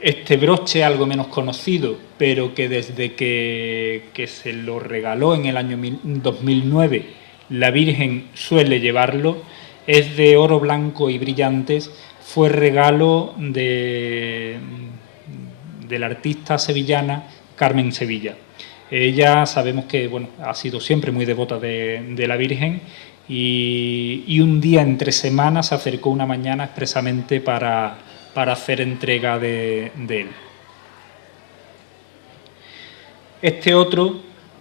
Este broche, algo menos conocido, pero que desde que se lo regaló en el año 2009, la Virgen suele llevarlo, es de oro blanco y brillantes, fue regalo de la artista sevillana Carmen Sevilla. Ella sabemos que ha sido siempre muy devota de la Virgen y un día entre semanas se acercó una mañana expresamente para hacer entrega de él. Este otro,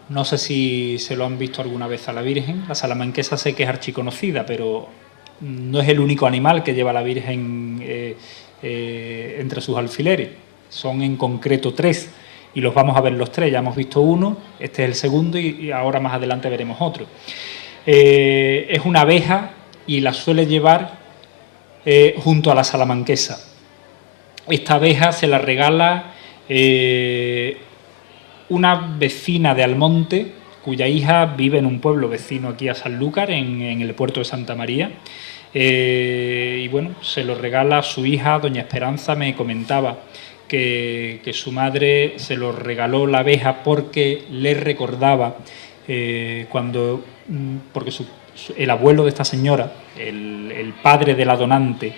no sé si se lo han visto alguna vez a la Virgen, la salamanquesa sé que es archiconocida, pero no es el único animal que lleva la Virgen entre sus alfileres. Son en concreto 3 y los vamos a ver los 3. Ya hemos visto uno, este es el segundo y ahora más adelante veremos otro. Es una abeja y la suele llevar junto a la salamanquesa. Esta abeja se la regala una vecina de Almonte, cuya hija vive en un pueblo vecino aquí a Sanlúcar, en el puerto de Santa María. Y se lo regala a su hija, doña Esperanza. Me comentaba que su madre se lo regaló la abeja porque le recordaba porque el abuelo de esta señora, el padre de la donante,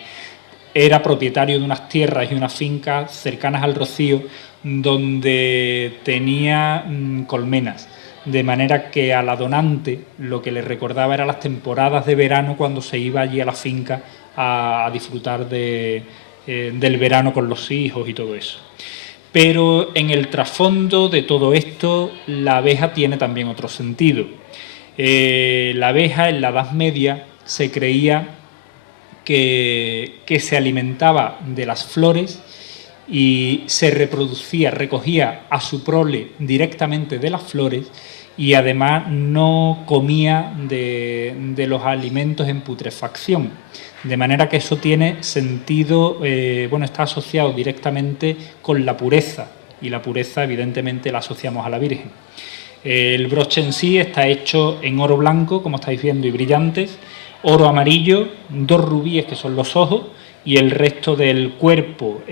era propietario de unas tierras y unas fincas cercanas al Rocío donde tenía colmenas. De manera que a la donante lo que le recordaba era las temporadas de verano cuando se iba allí a la finca a disfrutar del verano con los hijos y todo eso. Pero en el trasfondo de todo esto, la abeja tiene también otro sentido. La abeja en la Edad Media se creía que se alimentaba de las flores y se reproducía, recogía a su prole directamente de las flores y además no comía de los alimentos en putrefacción. De manera que eso tiene sentido, está asociado directamente con la pureza y la pureza evidentemente la asociamos a la Virgen. El broche en sí está hecho en oro blanco, como estáis viendo, y brillantes, oro amarillo, 2 rubíes que son los ojos y el resto del cuerpo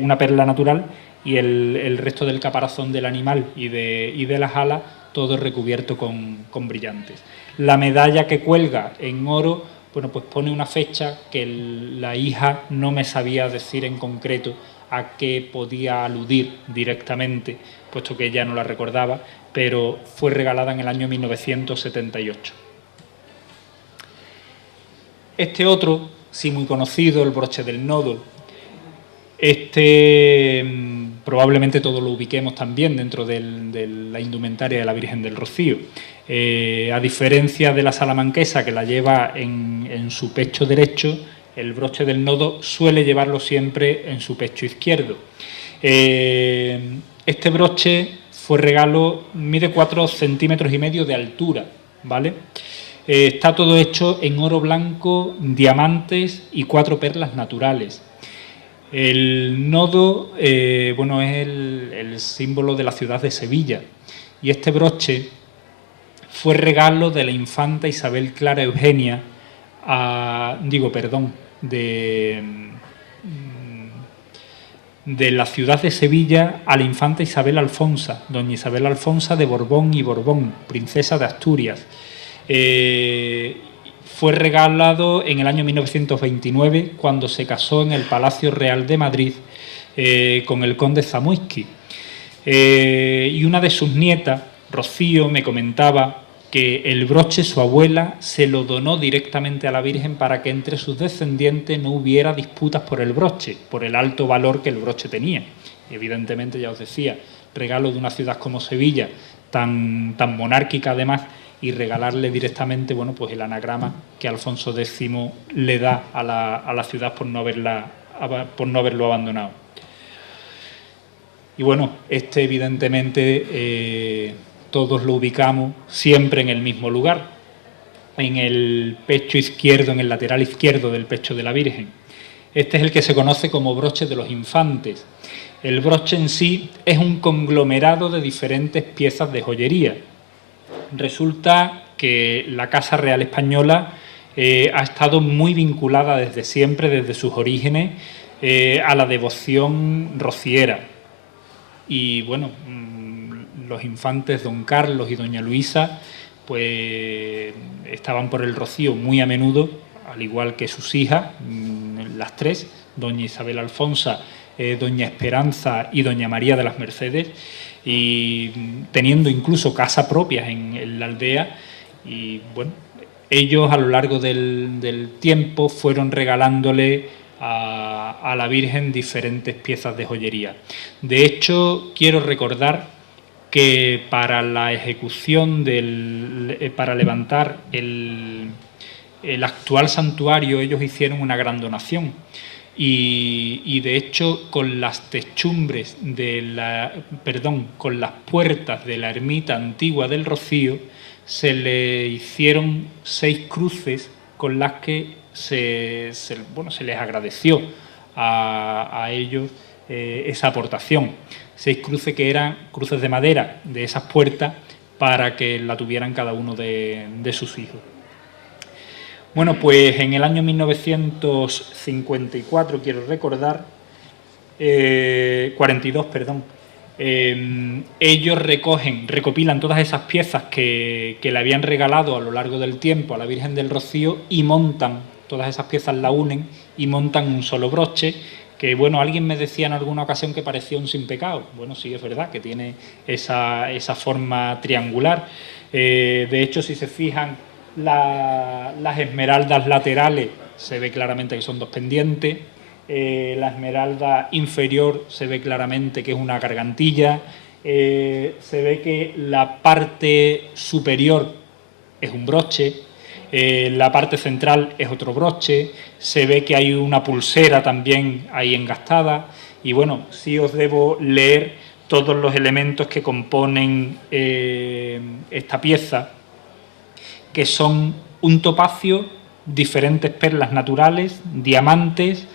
una perla natural y el resto del caparazón del animal y de las alas todo recubierto con brillantes. La medalla que cuelga en oro, pues pone una fecha que la hija no me sabía decir en concreto a qué podía aludir directamente, puesto que ella no la recordaba, pero fue regalada en el año 1978. Este otro, sí muy conocido, el broche del nodo. Probablemente todos lo ubiquemos también dentro de la indumentaria de la Virgen del Rocío. A diferencia de la salamanquesa, que la lleva en su pecho derecho, el broche del nodo suele llevarlo siempre en su pecho izquierdo. Este broche fue regalo, mide 4,5 centímetros de altura, ¿vale? Está todo hecho en oro blanco, diamantes y 4 perlas naturales. El nodo bueno, es el símbolo de la ciudad de Sevilla, y este broche fue regalo de la infanta Isabel Clara Eugenia, de la ciudad de Sevilla a la infanta Isabel Alfonsa, doña Isabel Alfonsa de Borbón y Borbón, princesa de Asturias. Fue regalado en el año 1929, cuando se casó en el Palacio Real de Madrid con el conde Zamoyski. Y una de sus nietas, Rocío, me comentaba que el broche su abuela se lo donó directamente a la Virgen para que entre sus descendientes no hubiera disputas por el broche, por el alto valor que el broche tenía. Y evidentemente, ya os decía, regalo de una ciudad como Sevilla, tan monárquica además, y regalarle directamente, bueno, pues el anagrama que Alfonso X le da a la ciudad por no haberlo abandonado. Y bueno, evidentemente todos lo ubicamos siempre en el mismo lugar, en el pecho izquierdo, en el lateral izquierdo del pecho de la Virgen. Este es el que se conoce como broche de los infantes. El broche en sí es un conglomerado de diferentes piezas de joyería. Resulta que la Casa Real Española ha estado muy vinculada desde siempre, desde sus orígenes, a la devoción rociera. Y bueno, los infantes don Carlos y doña Luisa pues estaban por el rocío muy a menudo, al igual que sus hijas, las tres, doña Isabel Alfonsa, doña Esperanza y doña María de las Mercedes, y teniendo incluso casa propias en la aldea. Y bueno, ellos a lo largo del tiempo fueron regalándole a la Virgen diferentes piezas de joyería. De hecho, quiero recordar que para la ejecución para levantar el actual santuario, ellos hicieron una gran donación. Y de hecho, con las techumbres con las puertas de la ermita antigua del Rocío, se le hicieron 6 cruces con las que se les agradeció a ellos esa aportación. 6 cruces que eran cruces de madera de esas puertas para que la tuvieran cada uno de sus hijos. Bueno, pues en el año 1954, quiero recordar, 42, perdón, ellos recopilan todas esas piezas que le habían regalado a lo largo del tiempo a la Virgen del Rocío y montan, todas esas piezas la unen y montan un solo broche que, bueno, alguien me decía en alguna ocasión que parecía un sin pecado. Bueno, sí, es verdad que tiene esa forma triangular. De hecho, si se fijan, las esmeraldas laterales se ve claramente que son 2 pendientes. La esmeralda inferior se ve claramente que es una gargantilla. Se ve que la parte superior es un broche. La parte central es otro broche. Se ve que hay una pulsera también ahí engastada. Y bueno, sí os debo leer todos los elementos que componen esta pieza, que son un topacio, diferentes perlas naturales, diamantes,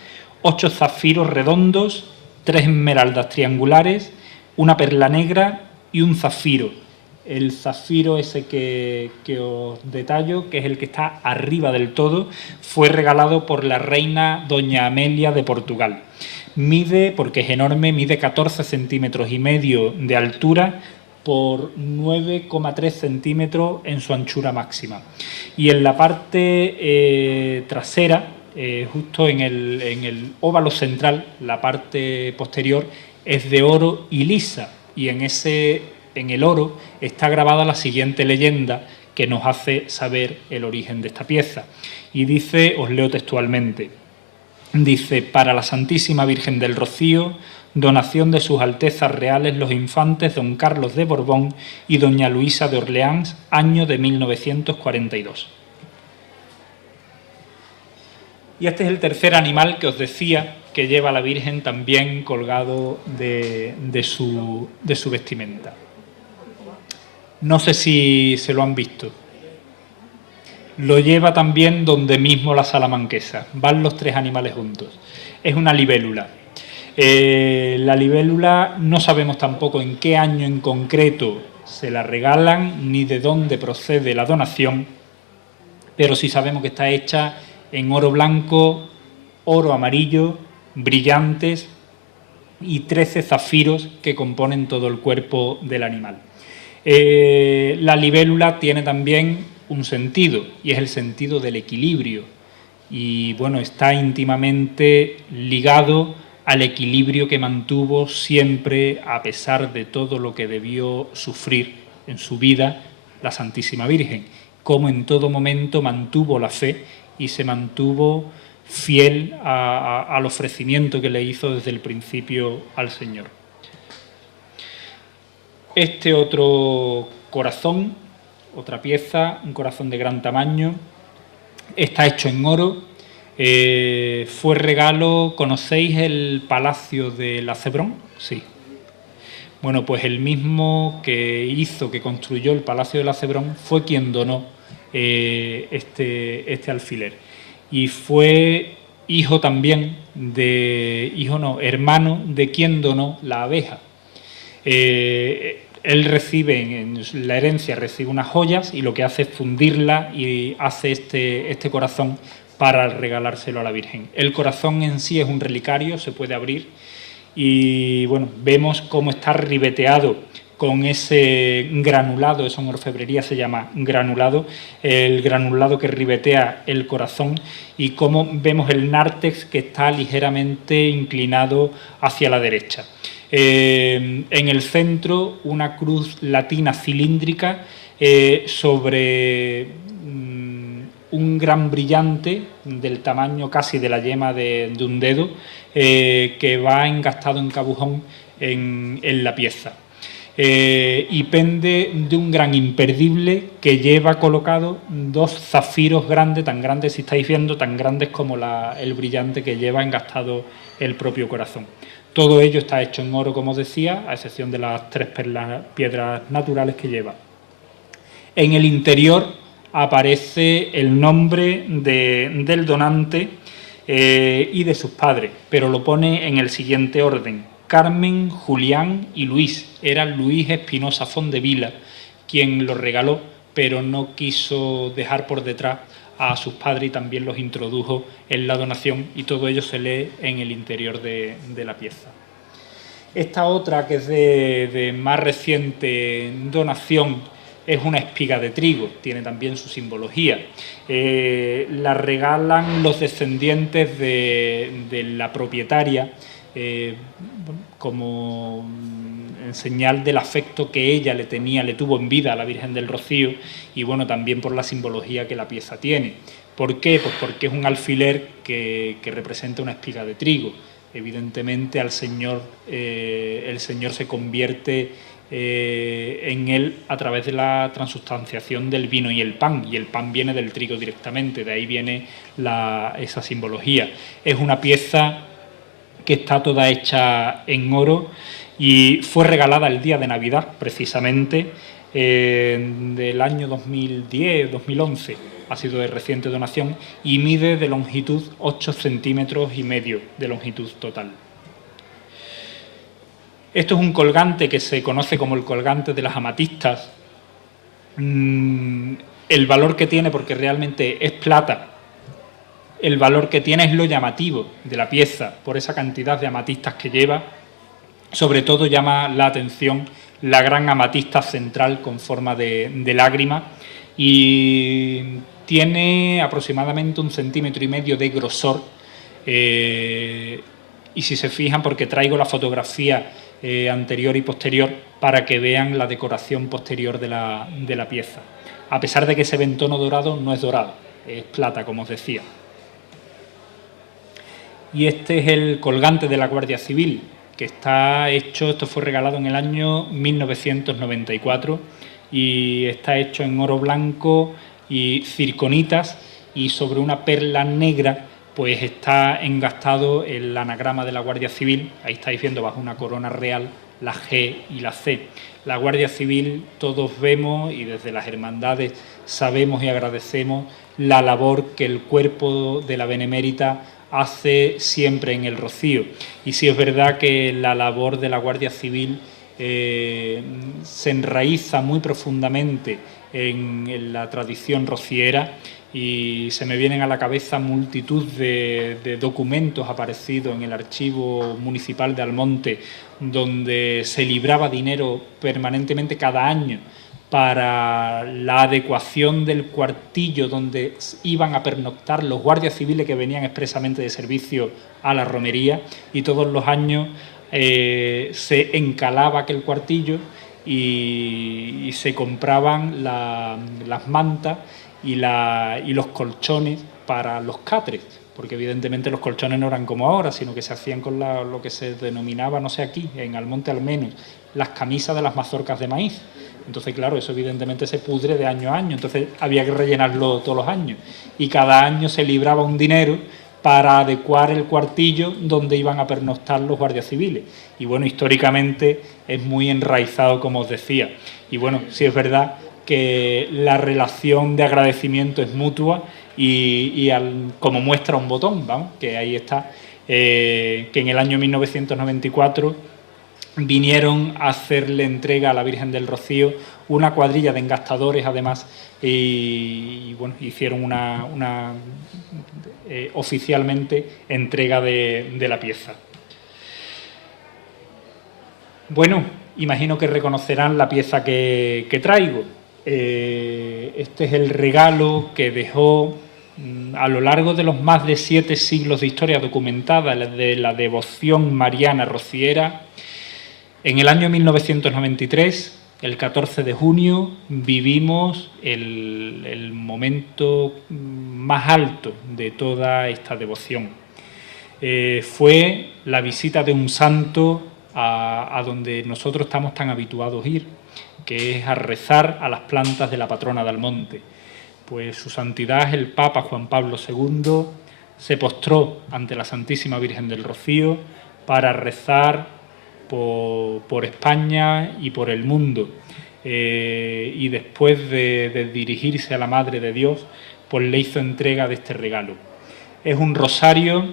8 zafiros redondos, 3 esmeraldas triangulares, una perla negra y un zafiro. El zafiro ese que os detallo, que es el que está arriba del todo, fue regalado por la reina doña Amelia de Portugal. Mide, porque es enorme, mide 14,5 centímetros de altura por 9,3 centímetros en su anchura máxima. Y en la parte trasera, justo en el óvalo central, la parte posterior es de oro y lisa, y en el oro está grabada la siguiente leyenda que nos hace saber el origen de esta pieza. Y dice, os leo textualmente, dice: para la Santísima Virgen del Rocío, donación de sus Altezas Reales los Infantes don Carlos de Borbón y doña Luisa de Orleans, año de 1942. Y este es el tercer animal que os decía que lleva la Virgen también colgado de su vestimenta. No sé si se lo han visto. lo lleva también donde mismo la salamanquesa. Van los tres animales juntos. Es una libélula. La libélula no sabemos tampoco en qué año en concreto se la regalan ni de dónde procede la donación, pero sí sabemos que está hecha en oro blanco, oro amarillo, brillantes y 13 zafiros que componen todo el cuerpo del animal. La libélula tiene también un sentido, y es el sentido del equilibrio, y bueno, está íntimamente ligado al equilibrio que mantuvo siempre, a pesar de todo lo que debió sufrir en su vida, la Santísima Virgen, como en todo momento mantuvo la fe y se mantuvo fiel al ofrecimiento que le hizo desde el principio al Señor. Este otro corazón, otra pieza, un corazón de gran tamaño, está hecho en oro. Fue regalo. ¿Conocéis el Palacio de la Cebrón? Sí. Bueno, pues el mismo que construyó el Palacio de la Cebrón fue quien donó este alfiler. Y fue hermano de quien donó la abeja. Él recibe, en la herencia, recibe unas joyas y lo que hace es fundirla y hace este corazón para regalárselo a la Virgen. El corazón en sí es un relicario, se puede abrir y bueno, vemos cómo está ribeteado con ese granulado, eso en orfebrería se llama granulado, el granulado que ribetea el corazón, y cómo vemos el nártex que está ligeramente inclinado hacia la derecha. En el centro, una cruz latina cilíndrica sobre un gran brillante del tamaño casi de la yema de un dedo, que va engastado en cabujón en la pieza. Y pende de un gran imperdible que lleva colocado dos zafiros grandes, tan grandes, si estáis viendo, tan grandes como el brillante que lleva engastado el propio corazón. Todo ello está hecho en oro, como os decía, a excepción de las 3 piedras naturales que lleva. En el interior aparece el nombre del donante y de sus padres, pero lo pone en el siguiente orden: Carmen, Julián y Luis. Era Luis Espinosa Fondevila quien lo regaló, pero no quiso dejar por detrás a sus padres y también los introdujo en la donación, y todo ello se lee en el interior de la pieza. Esta otra, que es de más reciente donación, es una espiga de trigo, tiene también su simbología. La regalan los descendientes de la propietaria, como en señal del afecto que ella le tuvo en vida a la Virgen del Rocío, y bueno, también por la simbología que la pieza tiene. ¿Por qué? Pues porque es un alfiler que representa una espiga de trigo. Evidentemente el Señor se convierte en él a través de la transustanciación del vino y el pan viene del trigo directamente, de ahí viene esa simbología. Es una pieza que está toda hecha en oro y fue regalada el día de Navidad, precisamente, del año 2010-2011, ha sido de reciente donación, y mide de longitud 8,5 centímetros de longitud total. Esto es un colgante que se conoce como el colgante de las amatistas. El valor que tiene, porque realmente es plata, el valor que tiene es lo llamativo de la pieza, por esa cantidad de amatistas que lleva. Sobre todo llama la atención la gran amatista central con forma de lágrima, y tiene aproximadamente 1,5 centímetros de grosor. Y si se fijan, porque traigo la fotografía anterior y posterior para que vean la decoración posterior de la pieza. A pesar de que se ve en tono dorado, no es dorado, es plata, como os decía. Y este es el colgante de la Guardia Civil, que está hecho, esto fue regalado en el año 1994 y está hecho en oro blanco y circonitas, y sobre una perla negra pues está engastado el anagrama de la Guardia Civil. Ahí estáis viendo bajo una corona real la G y la C. La Guardia Civil todos vemos y desde las hermandades sabemos y agradecemos la labor que el cuerpo de la Benemérita hace siempre en el Rocío. Y sí es verdad que la labor de la Guardia Civil se enraiza muy profundamente en la tradición rociera, y se me vienen a la cabeza multitud de documentos aparecidos en el Archivo Municipal de Almonte, donde se libraba dinero permanentemente cada año para la adecuación del cuartillo donde iban a pernoctar los guardias civiles que venían expresamente de servicio a la romería, y todos los años se encalaba aquel cuartillo y se compraban las mantas y los colchones para los catres, porque evidentemente los colchones no eran como ahora, sino que se hacían con lo que se denominaba, no sé aquí, en Almonte al menos, las camisas de las mazorcas de maíz. Entonces, claro, eso evidentemente se pudre de año a año, entonces había que rellenarlo todos los años, y cada año se libraba un dinero para adecuar el cuartillo donde iban a pernoctar los guardias civiles. Y bueno, históricamente es muy enraizado, como os decía. Y bueno, sí es verdad que la relación de agradecimiento es mutua y como muestra un botón, vamos, que ahí está, que en el año 1994 vinieron a hacerle entrega a la Virgen del Rocío una cuadrilla de engastadores, además, y bueno, hicieron una oficialmente entrega de la pieza. Bueno, imagino que reconocerán la pieza que traigo. Este es el regalo que dejó a lo largo de los más de 7 siglos de historia documentada de la devoción mariana rociera. En el año 1993, el 14 de junio, vivimos el momento más alto de toda esta devoción. Fue la visita de un santo a donde nosotros estamos tan habituados a ir, que es a rezar a las plantas de la patrona de Almonte. Pues su santidad, el Papa Juan Pablo II, se postró ante la Santísima Virgen del Rocío para rezar por España y por el mundo. Y después de dirigirse a la Madre de Dios, pues le hizo entrega de este regalo. Es un rosario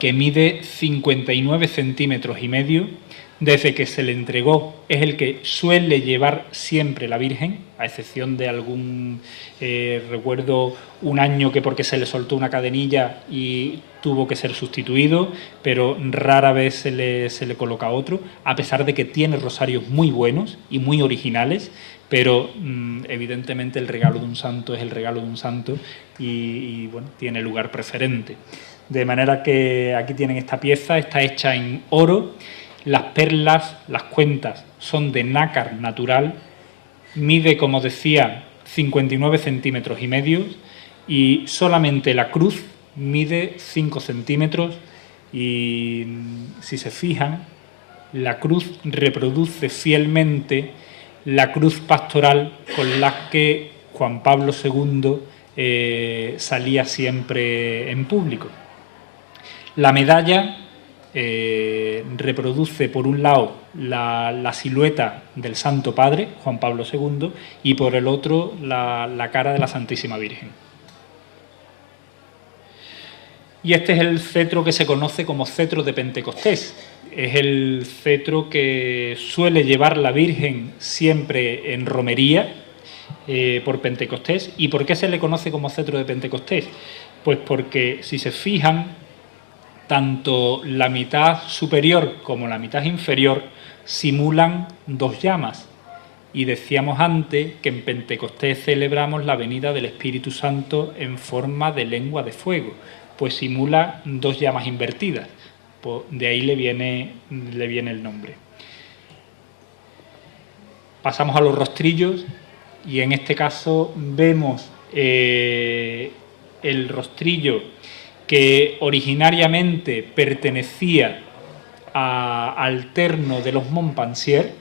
que mide 59 centímetros y medio. Desde que se le entregó es el que suele llevar siempre la Virgen, a excepción de algún, recuerdo un año que porque se le soltó una cadenilla y tuvo que ser sustituido, pero rara vez se le coloca otro, a pesar de que tiene rosarios muy buenos y muy originales, pero evidentemente el regalo de un santo es el regalo de un santo y bueno, tiene lugar preferente. De manera que aquí tienen esta pieza, está hecha en oro. Las perlas, las cuentas, son de nácar natural, mide, como decía, 59 centímetros y medio, y solamente la cruz mide 5 centímetros, y si se fijan, la cruz reproduce fielmente la cruz pastoral con la que Juan Pablo II salía siempre en público. La medalla reproduce por un lado la silueta del Santo Padre, Juan Pablo II, y por el otro la cara de la Santísima Virgen. Y este es el cetro que se conoce como cetro de Pentecostés. Es el cetro que suele llevar la Virgen siempre en romería por Pentecostés. ¿Y por qué se le conoce como cetro de Pentecostés? Pues porque, si se fijan, tanto la mitad superior como la mitad inferior simulan 2 llamas. Y decíamos antes que en Pentecostés celebramos la venida del Espíritu Santo en forma de lengua de fuego, pues simula 2 llamas invertidas. Pues de ahí le viene el nombre. Pasamos a los rostrillos y en este caso vemos el rostrillo que originariamente pertenecía al terno de los Montpensier.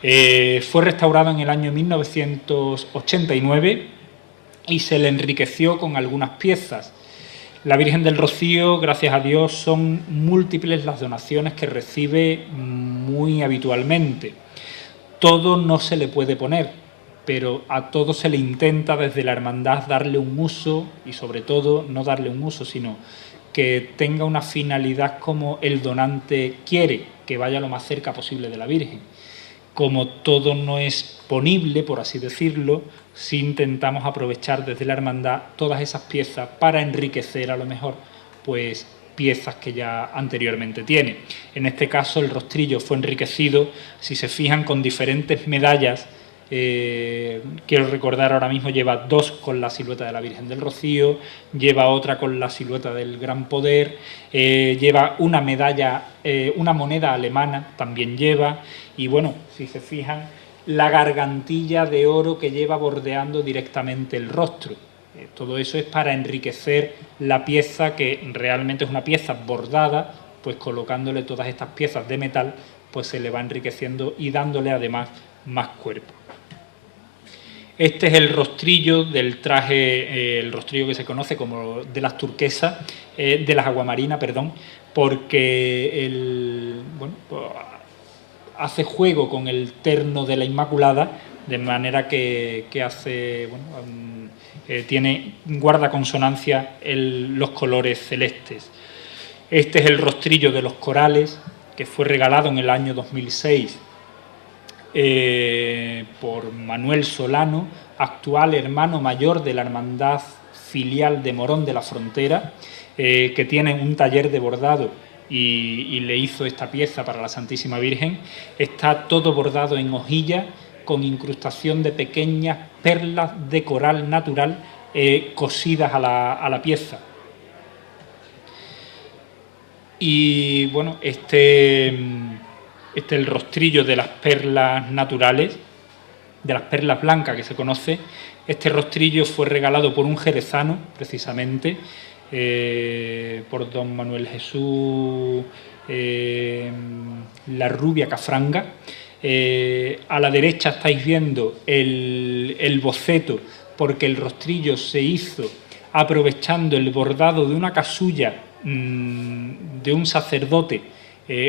Fue restaurado en el año 1989 y se le enriqueció con algunas piezas. La Virgen del Rocío, gracias a Dios, son múltiples las donaciones que recibe muy habitualmente. Todo no se le puede poner, pero a todo se le intenta desde la hermandad darle un uso, y sobre todo no darle un uso, sino que tenga una finalidad como el donante quiere, que vaya lo más cerca posible de la Virgen. Como todo no es ponible, por así decirlo, sí intentamos aprovechar desde la hermandad todas esas piezas para enriquecer a lo mejor pues piezas que ya anteriormente tiene. En este caso el rostrillo fue enriquecido, si se fijan, con diferentes medallas. Quiero recordar ahora mismo, lleva 2 con la silueta de la Virgen del Rocío, lleva otra con la silueta del Gran Poder, lleva una medalla, una moneda alemana también lleva, y bueno, si se fijan, la gargantilla de oro que lleva bordeando directamente el rostro. Todo eso es para enriquecer la pieza, que realmente es una pieza bordada, pues colocándole todas estas piezas de metal, pues se le va enriqueciendo y dándole además más cuerpo. Este es el rostrillo del traje, el rostrillo que se conoce como de las turquesas, de las aguamarinas, perdón, porque hace juego con el terno de la Inmaculada, de manera que hace, guarda consonancia los colores celestes. Este es el rostrillo de los corales, que fue regalado en el año 2006 por Manuel Solano, actual hermano mayor de la Hermandad Filial de Morón de la Frontera, que tiene un taller de bordado y le hizo esta pieza para la Santísima Virgen. Está todo bordado en hojilla, con incrustación de pequeñas perlas de coral natural cosidas a la pieza. Y bueno, este es el rostrillo de las perlas naturales, de las perlas blancas que se conoce. Este rostrillo fue regalado por un jerezano, precisamente, por don Manuel Jesús La Rubia Cafranga. A la derecha estáis viendo el boceto, porque el rostrillo se hizo aprovechando el bordado de una casulla de un sacerdote,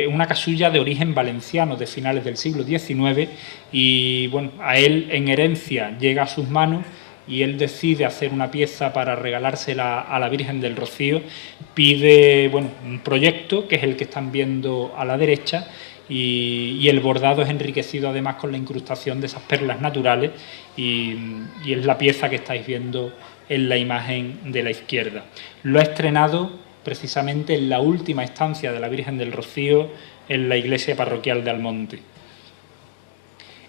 una casulla de origen valenciano de finales del siglo XIX, y bueno, a él en herencia llega a sus manos y él decide hacer una pieza para regalársela a la Virgen del Rocío. Pide un proyecto, que es el que están viendo a la derecha, y el bordado es enriquecido además con la incrustación de esas perlas naturales, y es la pieza que estáis viendo en la imagen de la izquierda. Lo ha estrenado precisamente en la última estancia de la Virgen del Rocío en la iglesia parroquial de Almonte.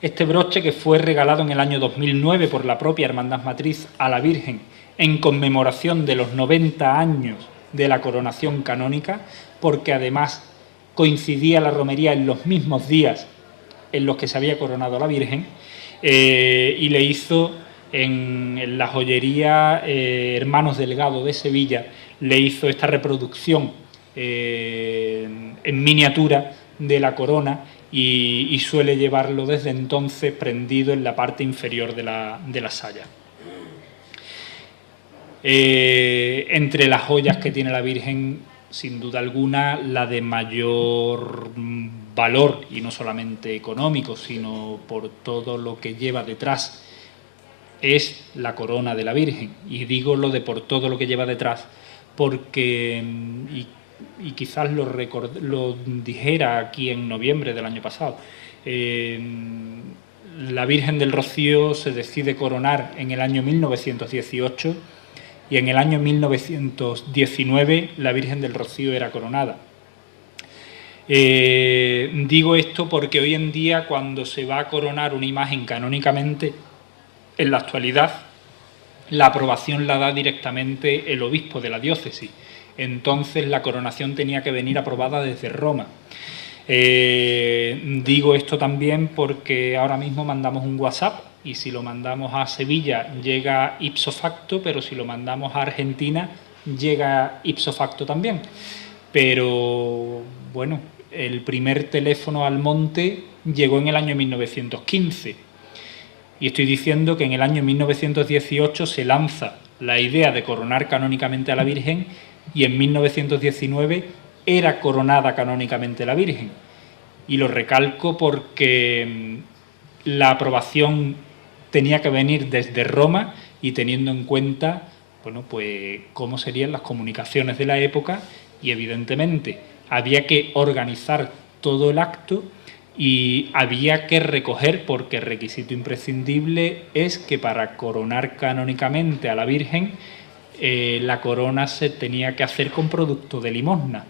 Este broche, que fue regalado en el año 2009 por la propia Hermandad Matriz a la Virgen en conmemoración de los 90 años de la coronación canónica, porque además coincidía la romería en los mismos días en los que se había coronado a la Virgen, y le hizo en la joyería Hermanos Delgado de Sevilla, le hizo esta reproducción en miniatura de la corona, y suele llevarlo desde entonces prendido en la parte inferior de la saya. Entre las joyas que tiene la Virgen, sin duda alguna, la de mayor valor, y no solamente económico, sino por todo lo que lleva detrás, es la corona de la Virgen. Y digo lo de por todo lo que lleva detrás porque, y quizás lo dijera aquí en noviembre del año pasado, la Virgen del Rocío se decide coronar en el año 1918, y en el año 1919 la Virgen del Rocío era coronada. Digo esto porque hoy en día, cuando se va a coronar una imagen canónicamente, en la actualidad, la aprobación la da directamente el obispo de la diócesis. Entonces la coronación tenía que venir aprobada desde Roma. Digo esto también porque ahora mismo mandamos un WhatsApp, y si lo mandamos a Sevilla llega ipso facto, pero si lo mandamos a Argentina llega ipso facto también. Pero bueno, el primer teléfono al monte llegó en el año 1915. Y estoy diciendo que en el año 1918 se lanza la idea de coronar canónicamente a la Virgen, y en 1919 era coronada canónicamente la Virgen. Y lo recalco porque la aprobación tenía que venir desde Roma y teniendo en cuenta, bueno, pues cómo serían las comunicaciones de la época, y evidentemente había que organizar todo el acto y había que recoger, porque el requisito imprescindible es que para coronar canónicamente a la Virgen, la corona se tenía que hacer con producto de limosna,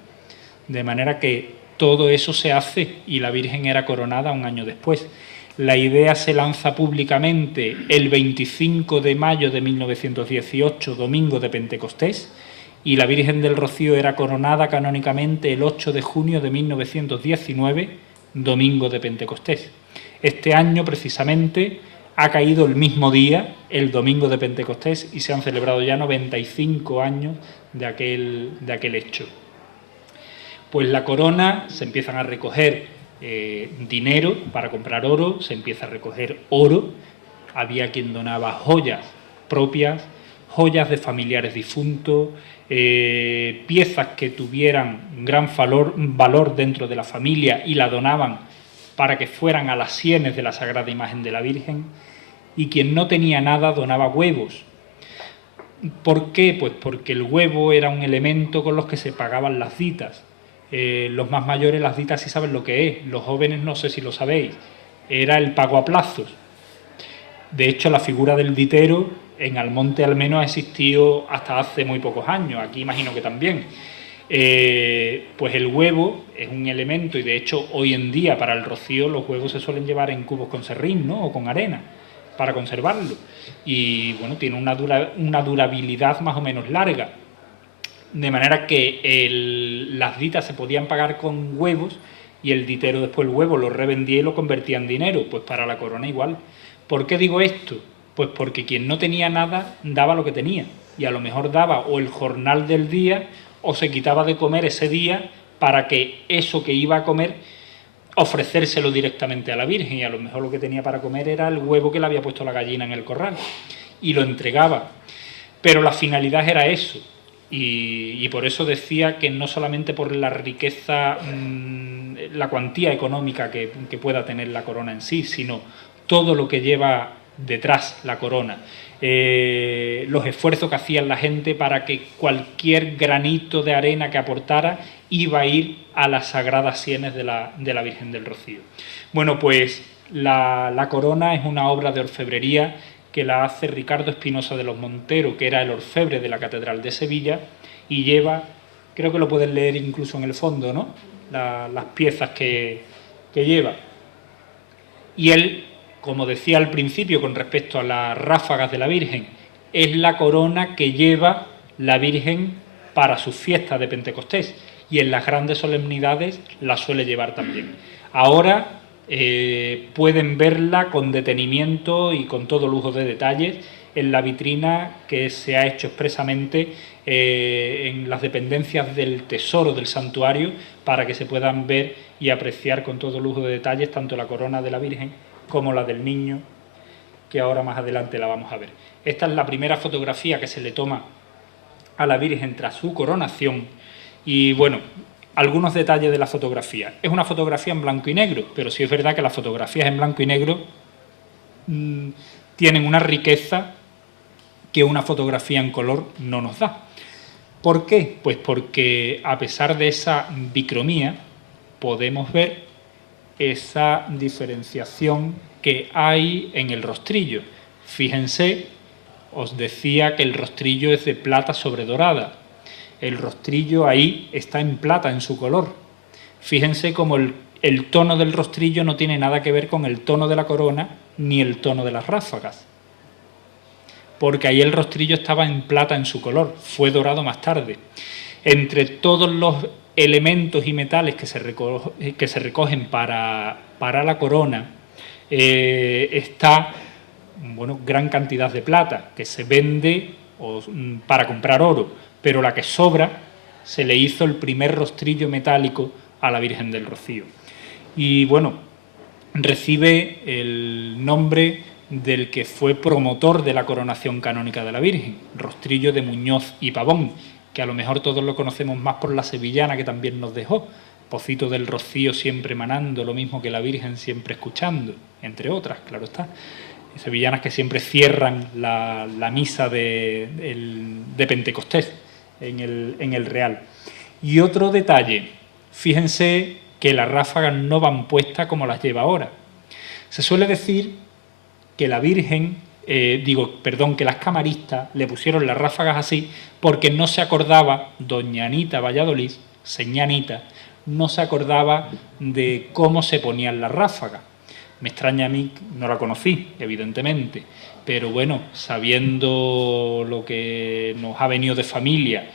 de manera que todo eso se hace y la Virgen era coronada un año después. La idea se lanza públicamente el 25 de mayo de 1918, domingo de Pentecostés, y la Virgen del Rocío era coronada canónicamente el 8 de junio de 1919, domingo de Pentecostés. Este año, precisamente, ha caído el mismo día, el domingo de Pentecostés, y se han celebrado ya 95 años de aquel hecho. Pues la corona, se empiezan a recoger dinero para comprar oro, se empieza a recoger oro, había quien donaba joyas propias, joyas de familiares difuntos, piezas que tuvieran gran valor dentro de la familia y la donaban para que fueran a las sienes de la Sagrada Imagen de la Virgen, y quien no tenía nada donaba huevos. ¿Por qué? Pues porque el huevo era un elemento con los que se pagaban las ditas. Los más mayores las ditas sí saben lo que es, los jóvenes no sé si lo sabéis, era el pago a plazos. De hecho, la figura del ditero en Almonte al menos ha existido hasta hace muy pocos años, aquí imagino que también. Pues el huevo es un elemento, y de hecho hoy en día para el rocío los huevos se suelen llevar en cubos con serrín, ¿no?, o con arena para conservarlo, y bueno, tiene una durabilidad más o menos larga. De manera que las ditas se podían pagar con huevos y el ditero después el huevo lo revendía y lo convertía en dinero. Pues para la corona igual. ¿Por qué digo esto? Pues porque quien no tenía nada daba lo que tenía. Y a lo mejor daba o el jornal del día o se quitaba de comer ese día para que eso que iba a comer ofrecérselo directamente a la Virgen. Y a lo mejor lo que tenía para comer era el huevo que le había puesto la gallina en el corral. Y lo entregaba. Pero la finalidad era eso. Y por eso decía que no solamente por la riqueza, la cuantía económica que pueda tener la corona en sí, sino todo lo que lleva detrás la corona, los esfuerzos que hacía la gente para que cualquier granito de arena que aportara iba a ir a las sagradas sienes de la Virgen del Rocío. Bueno, pues la corona es una obra de orfebrería que la hace Ricardo Espinosa de los Monteros, que era el orfebre de la Catedral de Sevilla, y lleva, creo que lo pueden leer incluso en el fondo, ¿no?, las piezas que lleva. Y él, como decía al principio con respecto a las ráfagas de la Virgen, es la corona que lleva la Virgen para sus fiestas de Pentecostés, y en las grandes solemnidades la suele llevar también. Ahora pueden verla con detenimiento y con todo lujo de detalles en la vitrina que se ha hecho expresamente en las dependencias del Tesoro del Santuario, para que se puedan ver y apreciar con todo lujo de detalles tanto la corona de la Virgen como la del Niño, que ahora más adelante la vamos a ver. Esta es la primera fotografía que se le toma a la Virgen tras su coronación. Y bueno, algunos detalles de la fotografía. Es una fotografía en blanco y negro, pero sí es verdad que las fotografías en blanco y negro tienen una riqueza que una fotografía en color no nos da. ¿Por qué? Pues porque a pesar de esa bicromía podemos ver esa diferenciación que hay en el rostrillo. Fíjense, os decía que el rostrillo es de plata sobre dorada. El rostrillo ahí está en plata en su color. Fíjense cómo el tono del rostrillo no tiene nada que ver con el tono de la corona ni el tono de las ráfagas, porque ahí el rostrillo estaba en plata en su color, fue dorado más tarde. Entre todos los elementos y metales que se recogen para la corona está, bueno, gran cantidad de plata que se vende para comprar oro, pero la que sobra se le hizo el primer rostrillo metálico a la Virgen del Rocío. Y bueno, recibe el nombre del que fue promotor de la coronación canónica de la Virgen, Rostrillo de Muñoz y Pavón, que a lo mejor todos lo conocemos más por la sevillana que también nos dejó, Pocito del Rocío siempre manando, lo mismo que la Virgen siempre escuchando, entre otras, claro está. Sevillanas que siempre cierran la misa de Pentecostés en el Real. Y otro detalle, fíjense que las ráfagas no van puestas como las lleva ahora. Se suele decir que la Virgen, que las camaristas le pusieron las ráfagas así porque no se acordaba, doña Anita Valladolid, señá Anita, no se acordaba de cómo se ponían las ráfagas. Me extraña a mí, no la conocí, evidentemente, pero bueno, sabiendo lo que nos ha venido de familia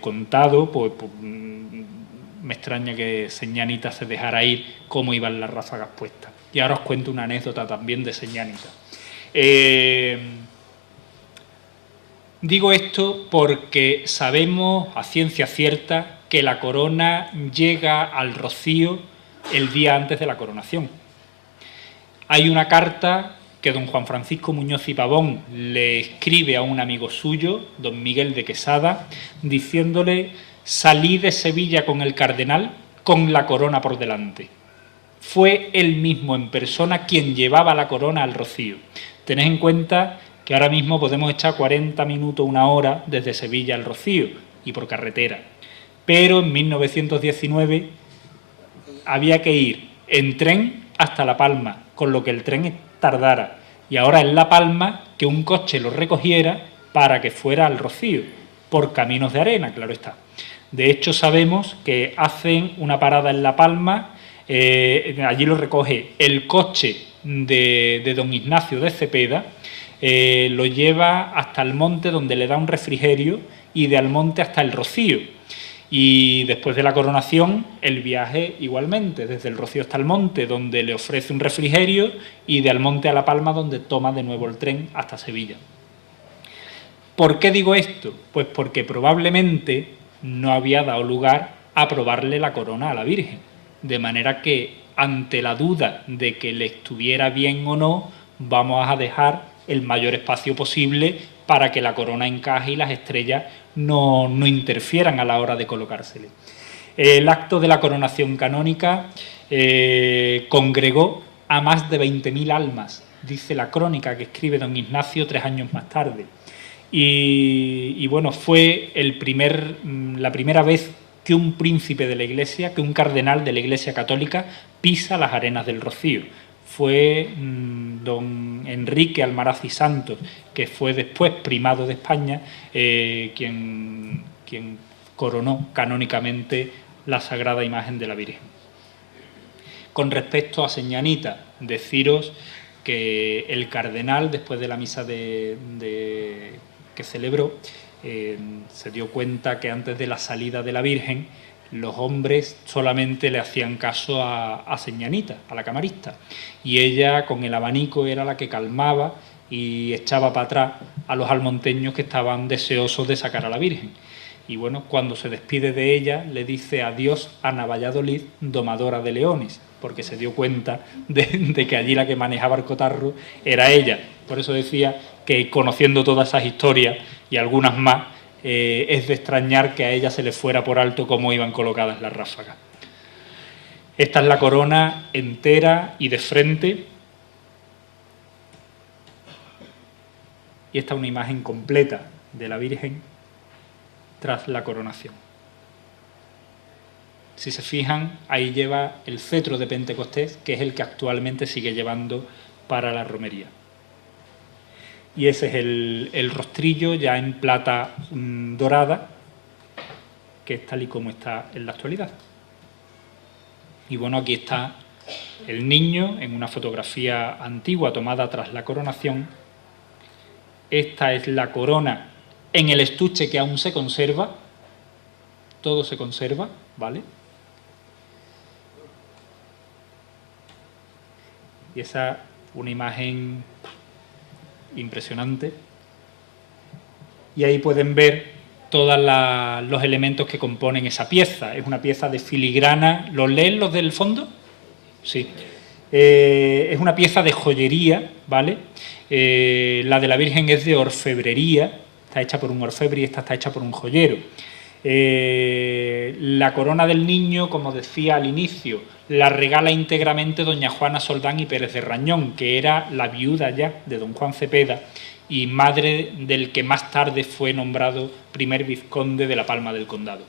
contado, pues me extraña que señanita se dejara ir cómo iban las ráfagas puestas. Y ahora os cuento una anécdota también de señanita. Digo esto porque sabemos a ciencia cierta que la corona llega al Rocío el día antes de la coronación. Hay una carta que don Juan Francisco Muñoz y Pavón le escribe a un amigo suyo, don Miguel de Quesada, diciéndole: salí de Sevilla con el cardenal con la corona por delante. Fue él mismo en persona quien llevaba la corona al Rocío. Tened en cuenta que ahora mismo podemos echar 40 minutos, una hora desde Sevilla al Rocío y por carretera. Pero en 1919 había que ir en tren hasta La Palma, con lo que el tren tardara. Y ahora es La Palma que un coche lo recogiera para que fuera al Rocío, por caminos de arena, claro está. De hecho, sabemos que hacen una parada en La Palma, allí lo recoge el coche de don Ignacio de Cepeda, lo lleva hasta el monte donde le da un refrigerio y de Almonte hasta el Rocío. Y después de la coronación, el viaje igualmente, desde el Rocío hasta el monte, donde le ofrece un refrigerio, y de Almonte a La Palma, donde toma de nuevo el tren hasta Sevilla. ¿Por qué digo esto? Pues porque probablemente no había dado lugar a probarle la corona a la Virgen, de manera que ante la duda de que le estuviera bien o no, vamos a dejar el mayor espacio posible para que la corona encaje y las estrellas no interfieran a la hora de colocársele. El acto de la coronación canónica congregó a más de 20.000 almas, dice la crónica que escribe don Ignacio 3 años más tarde. Y bueno, fue la primera vez que un príncipe de la Iglesia, que un cardenal de la Iglesia católica pisa las arenas del Rocío. Fue don Enrique Almaraz y Santos, que fue después primado de España, quien coronó canónicamente la Sagrada Imagen de la Virgen. Con respecto a señanita, deciros que el cardenal, después de la misa que celebró, se dio cuenta que antes de la salida de la Virgen, los hombres solamente le hacían caso a señanita, a la camarista, y ella con el abanico era la que calmaba y echaba para atrás a los almonteños que estaban deseosos de sacar a la Virgen. Y bueno, cuando se despide de ella, le dice adiós Ana Valladolid, domadora de leones, porque se dio cuenta de que allí la que manejaba el cotarro era ella. Por eso decía que, conociendo todas esas historias y algunas más, es de extrañar que a ella se le fuera por alto cómo iban colocadas las ráfagas. Esta es la corona entera y de frente. Y esta es una imagen completa de la Virgen tras la coronación. Si se fijan, ahí lleva el cetro de Pentecostés, que es el que actualmente sigue llevando para la romería. Y ese es el rostrillo ya en plata dorada, que es tal y como está en la actualidad. Y bueno, aquí está el niño en una fotografía antigua tomada tras la coronación. Esta es la corona en el estuche que aún se conserva. Todo se conserva, ¿vale? Y esa, una imagen impresionante. Y ahí pueden ver todos los elementos que componen esa pieza. Es una pieza de filigrana. ¿Los leen los del fondo? Sí. Es una pieza de joyería, ¿vale? La de la Virgen es de orfebrería, está hecha por un orfebre y esta está hecha por un joyero. La corona del niño, como decía al inicio, la regala íntegramente doña Juana Soldán y Pérez de Rañón, que era la viuda ya de don Juan Cepeda y madre del que más tarde fue nombrado primer vizconde de la Palma del Condado.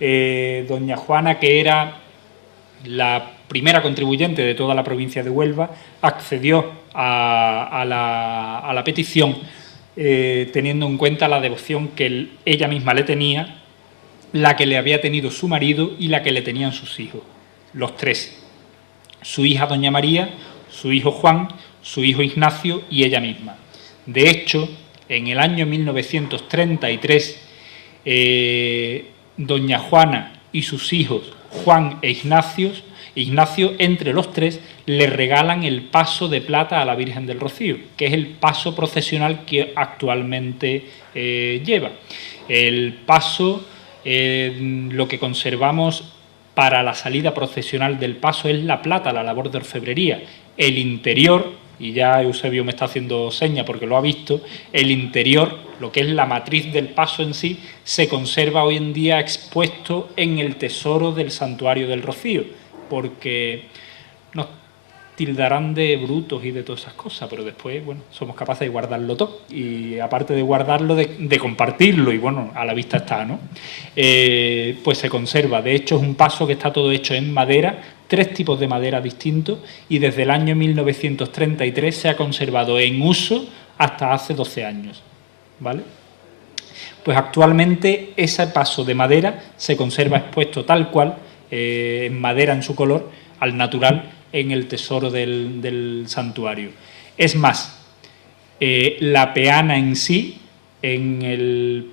Doña Juana, que era la primera contribuyente de toda la provincia de Huelva, accedió a la petición teniendo en cuenta la devoción que ella misma le tenía, la que le había tenido su marido y la que le tenían sus hijos, los tres. Su hija doña María, su hijo Juan, su hijo Ignacio y ella misma. De hecho, en el año 1933, doña Juana y sus hijos Juan e Ignacio, entre los tres, le regalan el paso de plata a la Virgen del Rocío, que es el paso procesional que actualmente lleva. El paso, lo que conservamos para la salida procesional del paso es la plata, la labor de orfebrería. El interior, y ya Eusebio me está haciendo seña porque lo ha visto, el interior, lo que es la matriz del paso en sí, se conserva hoy en día expuesto en el tesoro del Santuario del Rocío, porque nos tildarán de brutos y de todas esas cosas, pero después, bueno, somos capaces de guardarlo todo, y aparte de guardarlo, de compartirlo, y bueno, a la vista está, ¿no? Pues se conserva. De hecho, es un paso que está todo hecho en madera, 3 tipos de madera distintos, y desde el año 1933 se ha conservado en uso hasta hace 12 años, ¿vale? Pues actualmente ese paso de madera se conserva expuesto tal cual, en madera en su color, al natural, en el tesoro del santuario. Es más, la peana en sí, en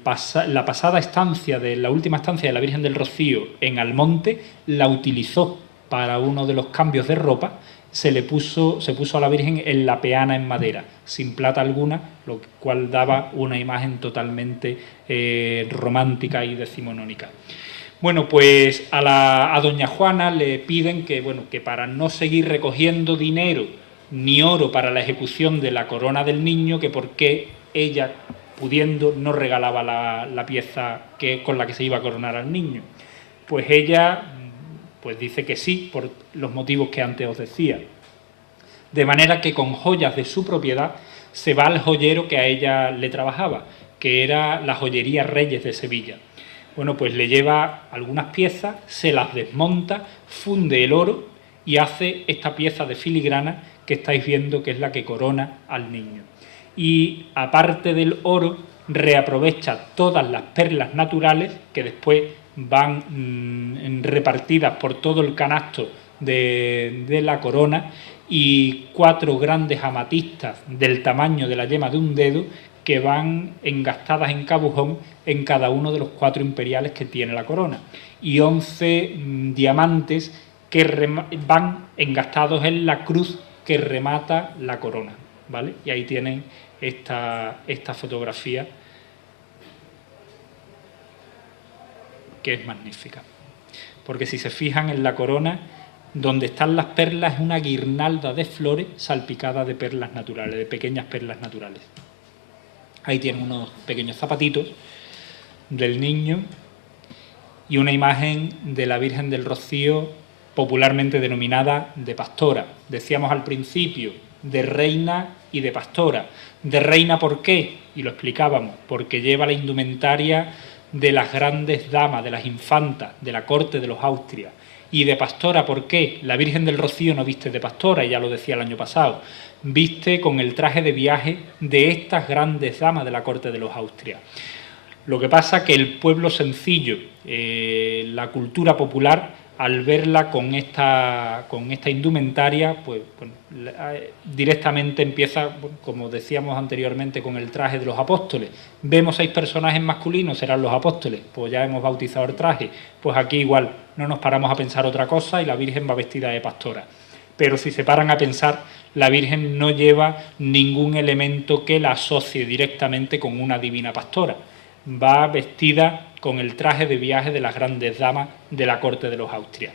la pasada estancia, la última estancia de la Virgen del Rocío en Almonte, la utilizó para uno de los cambios de ropa. Se puso a la Virgen en la peana en madera, sin plata alguna, lo cual daba una imagen totalmente romántica y decimonónica. Bueno, pues a doña Juana le piden que para no seguir recogiendo dinero ni oro para la ejecución de la corona del niño, que por qué ella, pudiendo, no regalaba la pieza con la que se iba a coronar al niño. Pues ella pues dice que sí, por los motivos que antes os decía. De manera que con joyas de su propiedad se va al joyero que a ella le trabajaba, que era la joyería Reyes de Sevilla. Bueno, pues le lleva algunas piezas, se las desmonta, funde el oro y hace esta pieza de filigrana que estáis viendo, que es la que corona al niño. Y aparte del oro, reaprovecha todas las perlas naturales que después van repartidas por todo el canasto de la corona, y 4 grandes amatistas del tamaño de la yema de un dedo que van engastadas en cabujón en cada uno de los 4 imperiales que tiene la corona, y 11 diamantes que van engastados en la cruz que remata la corona, ¿vale? Y ahí tienen esta fotografía, que es magnífica, porque si se fijan en la corona, donde están las perlas es una guirnalda de flores salpicada de perlas naturales, de pequeñas perlas naturales. Ahí tienen unos pequeños zapatitos del niño y una imagen de la Virgen del Rocío, popularmente denominada de pastora. Decíamos al principio, de reina y de pastora. De reina, ¿por qué? Y lo explicábamos, porque lleva la indumentaria de las grandes damas, de las infantas, de la corte de los Austrias. Y de pastora, ¿por qué? La Virgen del Rocío no viste de pastora, ya lo decía el año pasado, viste con el traje de viaje de estas grandes damas de la corte de los Austrias. Lo que pasa que el pueblo sencillo, la cultura popular, al verla con esta indumentaria, pues directamente empieza, como decíamos anteriormente, con el traje de los apóstoles. Vemos 6 personajes masculinos, serán los apóstoles, pues ya hemos bautizado el traje. Pues aquí igual, no nos paramos a pensar otra cosa y la Virgen va vestida de pastora. Pero si se paran a pensar, la Virgen no lleva ningún elemento que la asocie directamente con una divina pastora. Va vestida con el traje de viaje de las grandes damas de la corte de los Austrias.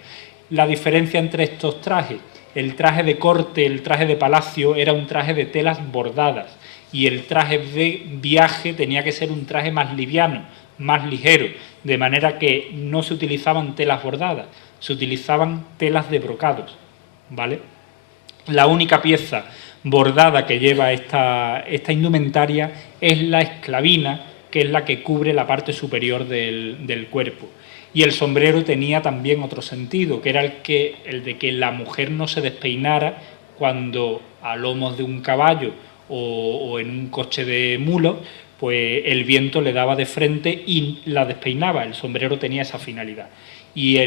La diferencia entre estos trajes, el traje de corte, el traje de palacio, era un traje de telas bordadas, y el traje de viaje tenía que ser un traje más liviano, más ligero, de manera que no se utilizaban telas bordadas, se utilizaban telas de brocados, ¿vale? La única pieza bordada que lleva esta indumentaria es la esclavina, que es la que cubre la parte superior del cuerpo. Y el sombrero tenía también otro sentido, que era el de que la mujer no se despeinara cuando a lomos de un caballo o en un coche de mulos, pues el viento le daba de frente y la despeinaba. El sombrero tenía esa finalidad. Y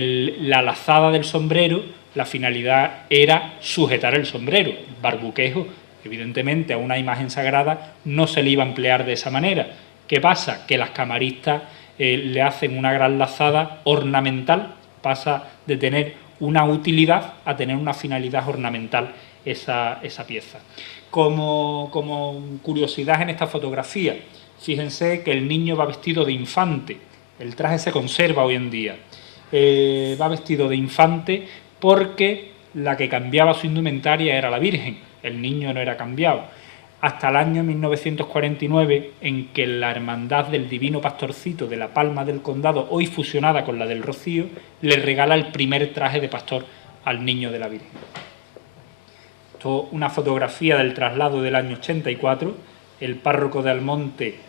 la lazada del sombrero, la finalidad era sujetar el sombrero. El barbuquejo, evidentemente, a una imagen sagrada no se le iba a emplear de esa manera. ¿Qué pasa? Que las camaristas le hacen una gran lazada ornamental, pasa de tener una utilidad a tener una finalidad ornamental esa pieza. Como curiosidad en esta fotografía, fíjense que el niño va vestido de infante, el traje se conserva hoy en día, va vestido de infante porque la que cambiaba su indumentaria era la Virgen, el niño no era cambiado. Hasta el año 1949, en que la Hermandad del Divino Pastorcito de la Palma del Condado, hoy fusionada con la del Rocío, le regala el primer traje de pastor al niño de la Virgen. Esto es una fotografía del traslado del año 84. El párroco de Almonte,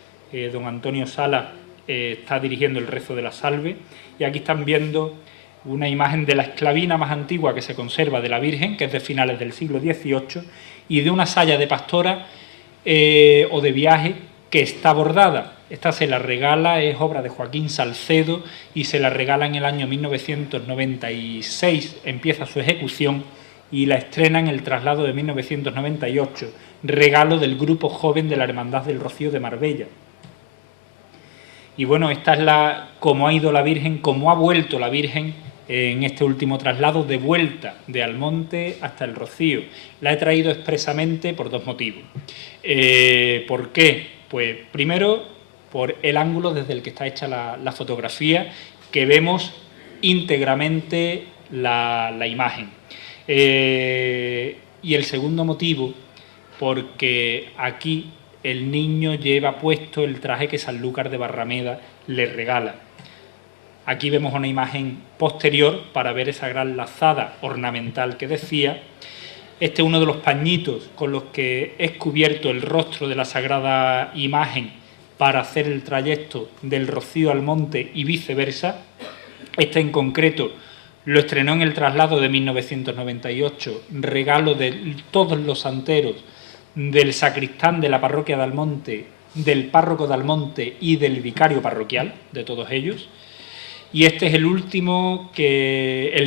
don Antonio Sala, está dirigiendo el rezo de la salve. Y aquí están viendo una imagen de la esclavina más antigua que se conserva de la Virgen, que es de finales del siglo XVIII, y de una saya de pastora o de viaje que está bordada. Esta se la regala, es obra de Joaquín Salcedo y se la regala en el año 1996, empieza su ejecución y la estrena en el traslado de 1998, regalo del grupo joven de la Hermandad del Rocío de Marbella. Y bueno, esta es cómo ha ido la Virgen, cómo ha vuelto la Virgen en este último traslado de vuelta de Almonte hasta el Rocío. La he traído expresamente por dos motivos. ¿Por qué? Pues primero, por el ángulo desde el que está hecha la fotografía, que vemos íntegramente la imagen. Y el segundo motivo, porque aquí el niño lleva puesto el traje que Sanlúcar de Barrameda le regala. Aquí vemos una imagen posterior para ver esa gran lazada ornamental que decía. Este es uno de los pañitos con los que es cubierto el rostro de la sagrada imagen para hacer el trayecto del Rocío al Monte y viceversa. Este en concreto lo estrenó en el traslado de 1998, regalo de todos los santeros, del sacristán de la parroquia de Almonte, del párroco de Almonte y del vicario parroquial, de todos ellos. Y este es el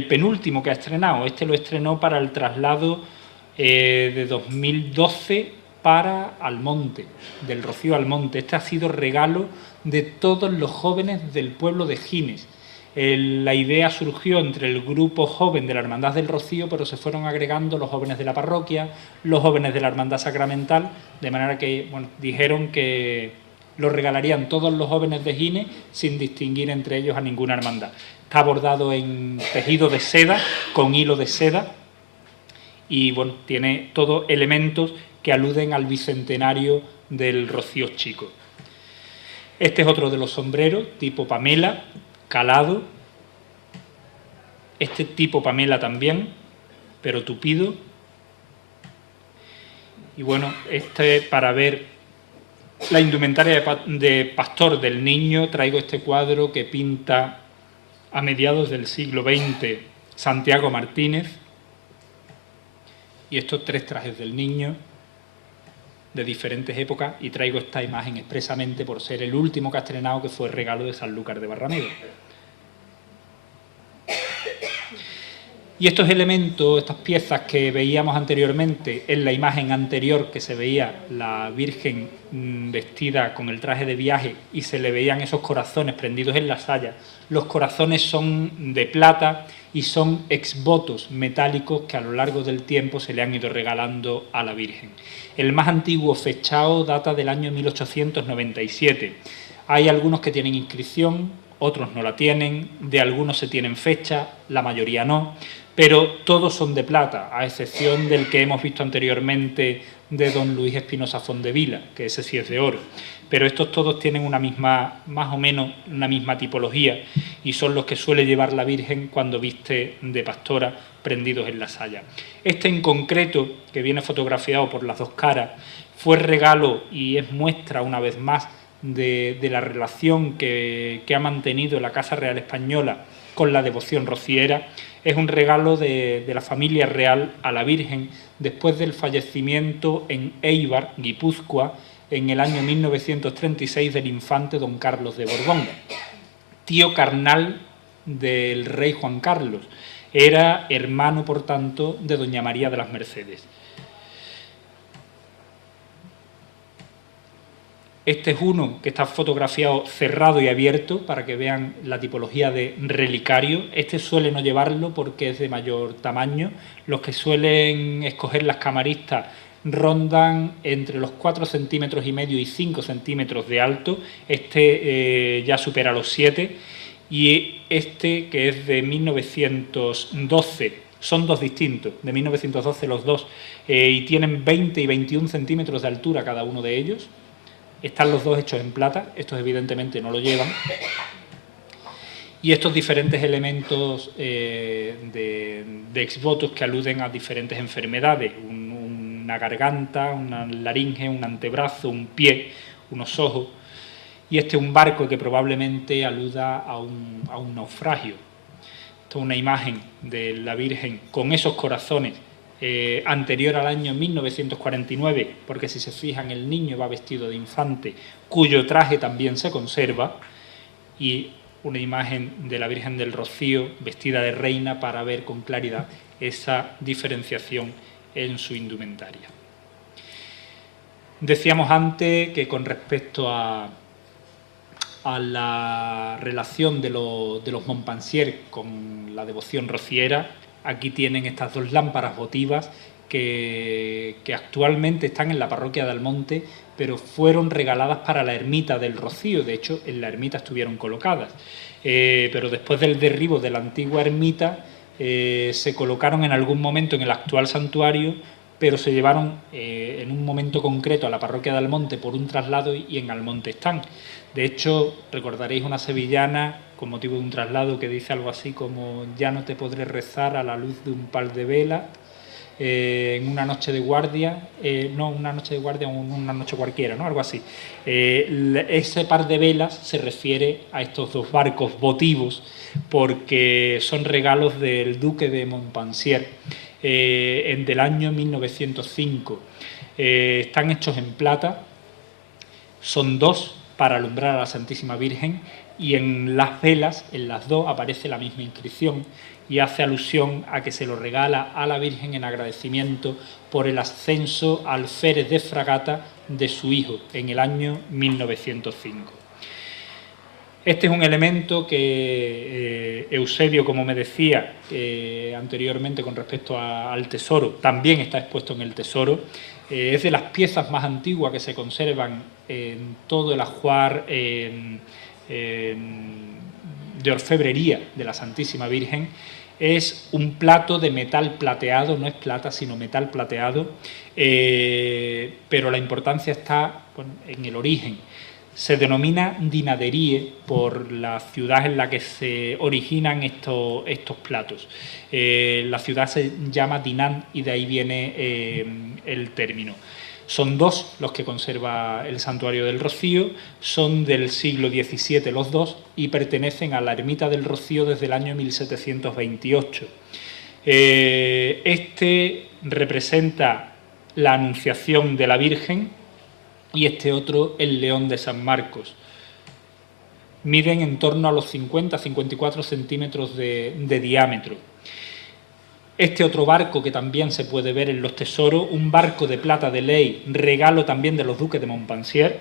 penúltimo que ha estrenado. Este lo estrenó para el traslado de 2012 para Almonte, del Rocío al Monte. Este ha sido regalo de todos los jóvenes del pueblo de Gines. La idea surgió entre el grupo joven de la Hermandad del Rocío, pero se fueron agregando los jóvenes de la parroquia, los jóvenes de la Hermandad Sacramental, de manera que dijeron que lo regalarían todos los jóvenes de Gines sin distinguir entre ellos a ninguna hermandad. Está bordado en tejido de seda, con hilo de seda, y tiene todos elementos que aluden al bicentenario del Rocío Chico. Este es otro de los sombreros, tipo Pamela, calado. Este tipo Pamela también, pero tupido. Y para ver la indumentaria de pastor del niño, traigo este cuadro que pinta a mediados del siglo XX Santiago Martínez. Y estos tres trajes del niño de diferentes épocas, y traigo esta imagen expresamente por ser el último que ha estrenado, que fue el regalo de Sanlúcar de Barrameda. Y estos elementos, estas piezas que veíamos anteriormente en la imagen anterior, que se veía la Virgen vestida con el traje de viaje y se le veían esos corazones prendidos en la saya, los corazones son de plata y son exvotos metálicos que a lo largo del tiempo se le han ido regalando a la Virgen. El más antiguo fechado data del año 1897. Hay algunos que tienen inscripción, otros no la tienen, de algunos se tienen fecha, la mayoría no, pero todos son de plata, a excepción del que hemos visto anteriormente de don Luis Espinosa Fondevila, que ese sí es de oro. Pero estos todos tienen una misma, más o menos una misma tipología, y son los que suele llevar la Virgen cuando viste de pastora, prendidos en la saya. Este en concreto, que viene fotografiado por las dos caras, fue regalo y es muestra una vez más de la relación que ha mantenido la Casa Real Española con la devoción rociera. Es un regalo de la familia real a la Virgen después del fallecimiento en Éibar, Guipúzcoa, en el año 1936 del infante don Carlos de Borbón, tío carnal del rey Juan Carlos. Era hermano, por tanto, de doña María de las Mercedes. Este es uno que está fotografiado cerrado y abierto para que vean la tipología de relicario. Este suele no llevarlo porque es de mayor tamaño. Los que suelen escoger las camaristas rondan entre los 4,5 centímetros y 5 centímetros de alto. Este ya supera los 7. Y este, que es de 1912, son dos distintos, de 1912 los dos, y tienen 20 y 21 centímetros de altura cada uno de ellos. Están los dos hechos en plata, estos evidentemente no lo llevan. Y estos diferentes elementos de exvotos que aluden a diferentes enfermedades, una garganta, una laringe, un antebrazo, un pie, unos ojos. Y este es un barco que probablemente aluda a un naufragio. Esto es una imagen de la Virgen con esos corazones anterior al año 1949, porque si se fijan el niño va vestido de infante, cuyo traje también se conserva, y una imagen de la Virgen del Rocío vestida de reina para ver con claridad esa diferenciación en su indumentaria. Decíamos antes que con respecto a la relación de los Montpensier con la devoción rociera, aquí tienen estas dos lámparas votivas que actualmente están en la parroquia de Almonte, pero fueron regaladas para la ermita del Rocío. De hecho, en la ermita estuvieron colocadas. Pero después del derribo de la antigua ermita, se colocaron en algún momento en el actual santuario, pero se llevaron en un momento concreto a la parroquia de Almonte por un traslado y en Almonte están. De hecho, recordaréis una sevillana con motivo de un traslado que dice algo así como: ya no te podré rezar a la luz de un par de velas, en una noche de guardia, no una noche de guardia, una noche cualquiera, ¿no? Algo así. Ese par de velas se refiere a estos dos barcos votivos porque son regalos del duque de Montpensier del año 1905. Están hechos en plata, son dos para alumbrar a la Santísima Virgen, y en las velas, en las dos, aparece la misma inscripción y hace alusión a que se lo regala a la Virgen en agradecimiento por el ascenso al alférez de fragata de su hijo en el año 1905. Este es un elemento que Eusebio, como me decía anteriormente con respecto al tesoro, también está expuesto en el tesoro. Es de las piezas más antiguas que se conservan en todo el ajuar de orfebrería de la Santísima Virgen. Es un plato de metal plateado, no es plata sino metal plateado, pero la importancia está en el origen. Se denomina dinaderie por la ciudad en la que se originan estos platos. La ciudad se llama Dinan y de ahí viene el término. Son dos los que conserva el Santuario del Rocío, son del siglo XVII los dos y pertenecen a la Ermita del Rocío desde el año 1728. Este representa la Anunciación de la Virgen y este otro el León de San Marcos. Miden en torno a los 50-54 centímetros de diámetro. Este otro barco que también se puede ver en los tesoros, un barco de plata de ley, regalo también de los duques de Montpensier.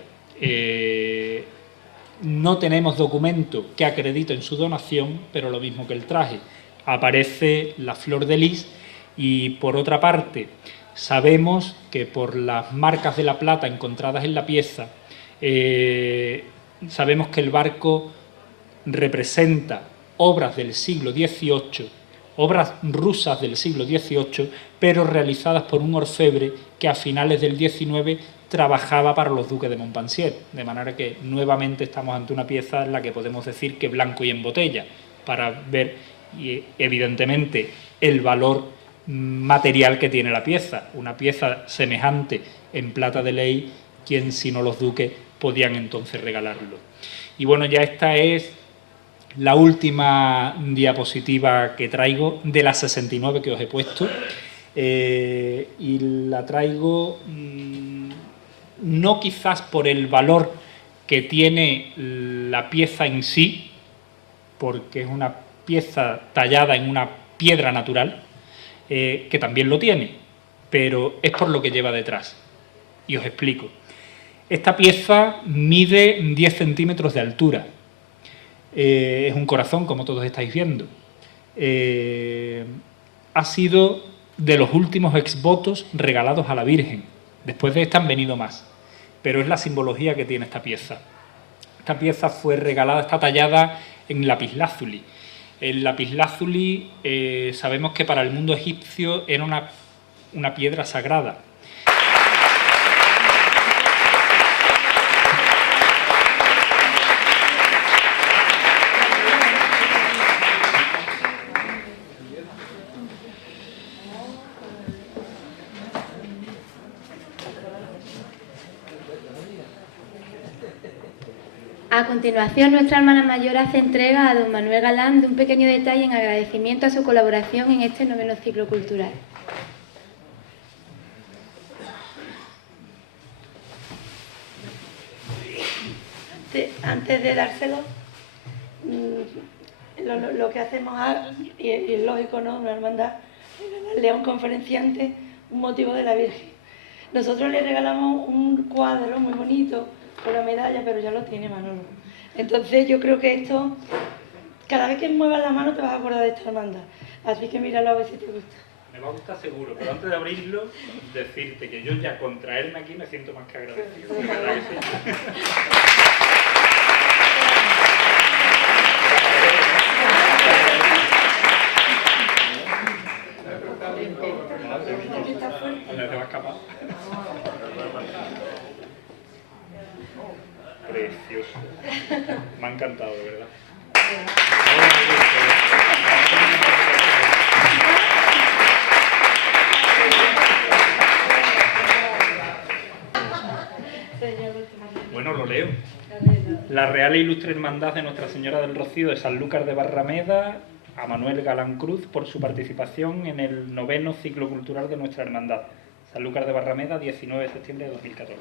No tenemos documento que acrediten su donación, pero lo mismo que el traje. Aparece la flor de lis y, por otra parte, sabemos que por las marcas de la plata encontradas en la pieza, sabemos que el barco representa obras del siglo XVIII obras rusas del siglo XVIII, pero realizadas por un orfebre que a finales del XIX trabajaba para los duques de Montpensier, de manera que nuevamente estamos ante una pieza en la que podemos decir que blanco y en botella, para ver evidentemente el valor material que tiene la pieza. Una pieza semejante en plata de ley, quien sino los duques podían entonces regalarlo. Y bueno, ya esta es la última diapositiva que traigo de las 69 que os he puesto, y la traigo no quizás por el valor que tiene la pieza en sí, porque es una pieza tallada en una piedra natural, que también lo tiene, pero es por lo que lleva detrás. Y os explico. Esta pieza mide 10 centímetros de altura. Es un corazón, como todos estáis viendo. Ha sido de los últimos exvotos regalados a la Virgen. Después de esta han venido más. Pero es la simbología que tiene esta pieza. Esta pieza fue regalada, está tallada en lapislázuli. El lapislázuli sabemos que para el mundo egipcio era una piedra sagrada. A continuación, nuestra hermana mayor hace entrega a don Manuel Galán de un pequeño detalle en agradecimiento a su colaboración en este 9º ciclo cultural. Antes de dárselo, lo que hacemos, y es lógico, ¿no?, una hermandad, darle a un conferenciante un motivo de la Virgen. Nosotros le regalamos un cuadro muy bonito con la medalla, pero ya lo tiene Manolo. Entonces yo creo que esto, cada vez que muevas la mano te vas a acordar de esta hermandad. Así que míralo a ver si te gusta. Me va a gustar seguro, pero antes de abrirlo, decirte que yo ya con traerme aquí me siento más que agradecido. ¿De verdad que sí? ¿Dónde te va a escapar? Precioso. Me ha encantado, de verdad. Bueno, lo leo. La Real e Ilustre Hermandad de Nuestra Señora del Rocío de Sanlúcar de Barrameda, a Manuel Galán Cruz por su participación en el 9º ciclo cultural de nuestra hermandad. Sanlúcar de Barrameda, 19 de septiembre de 2014.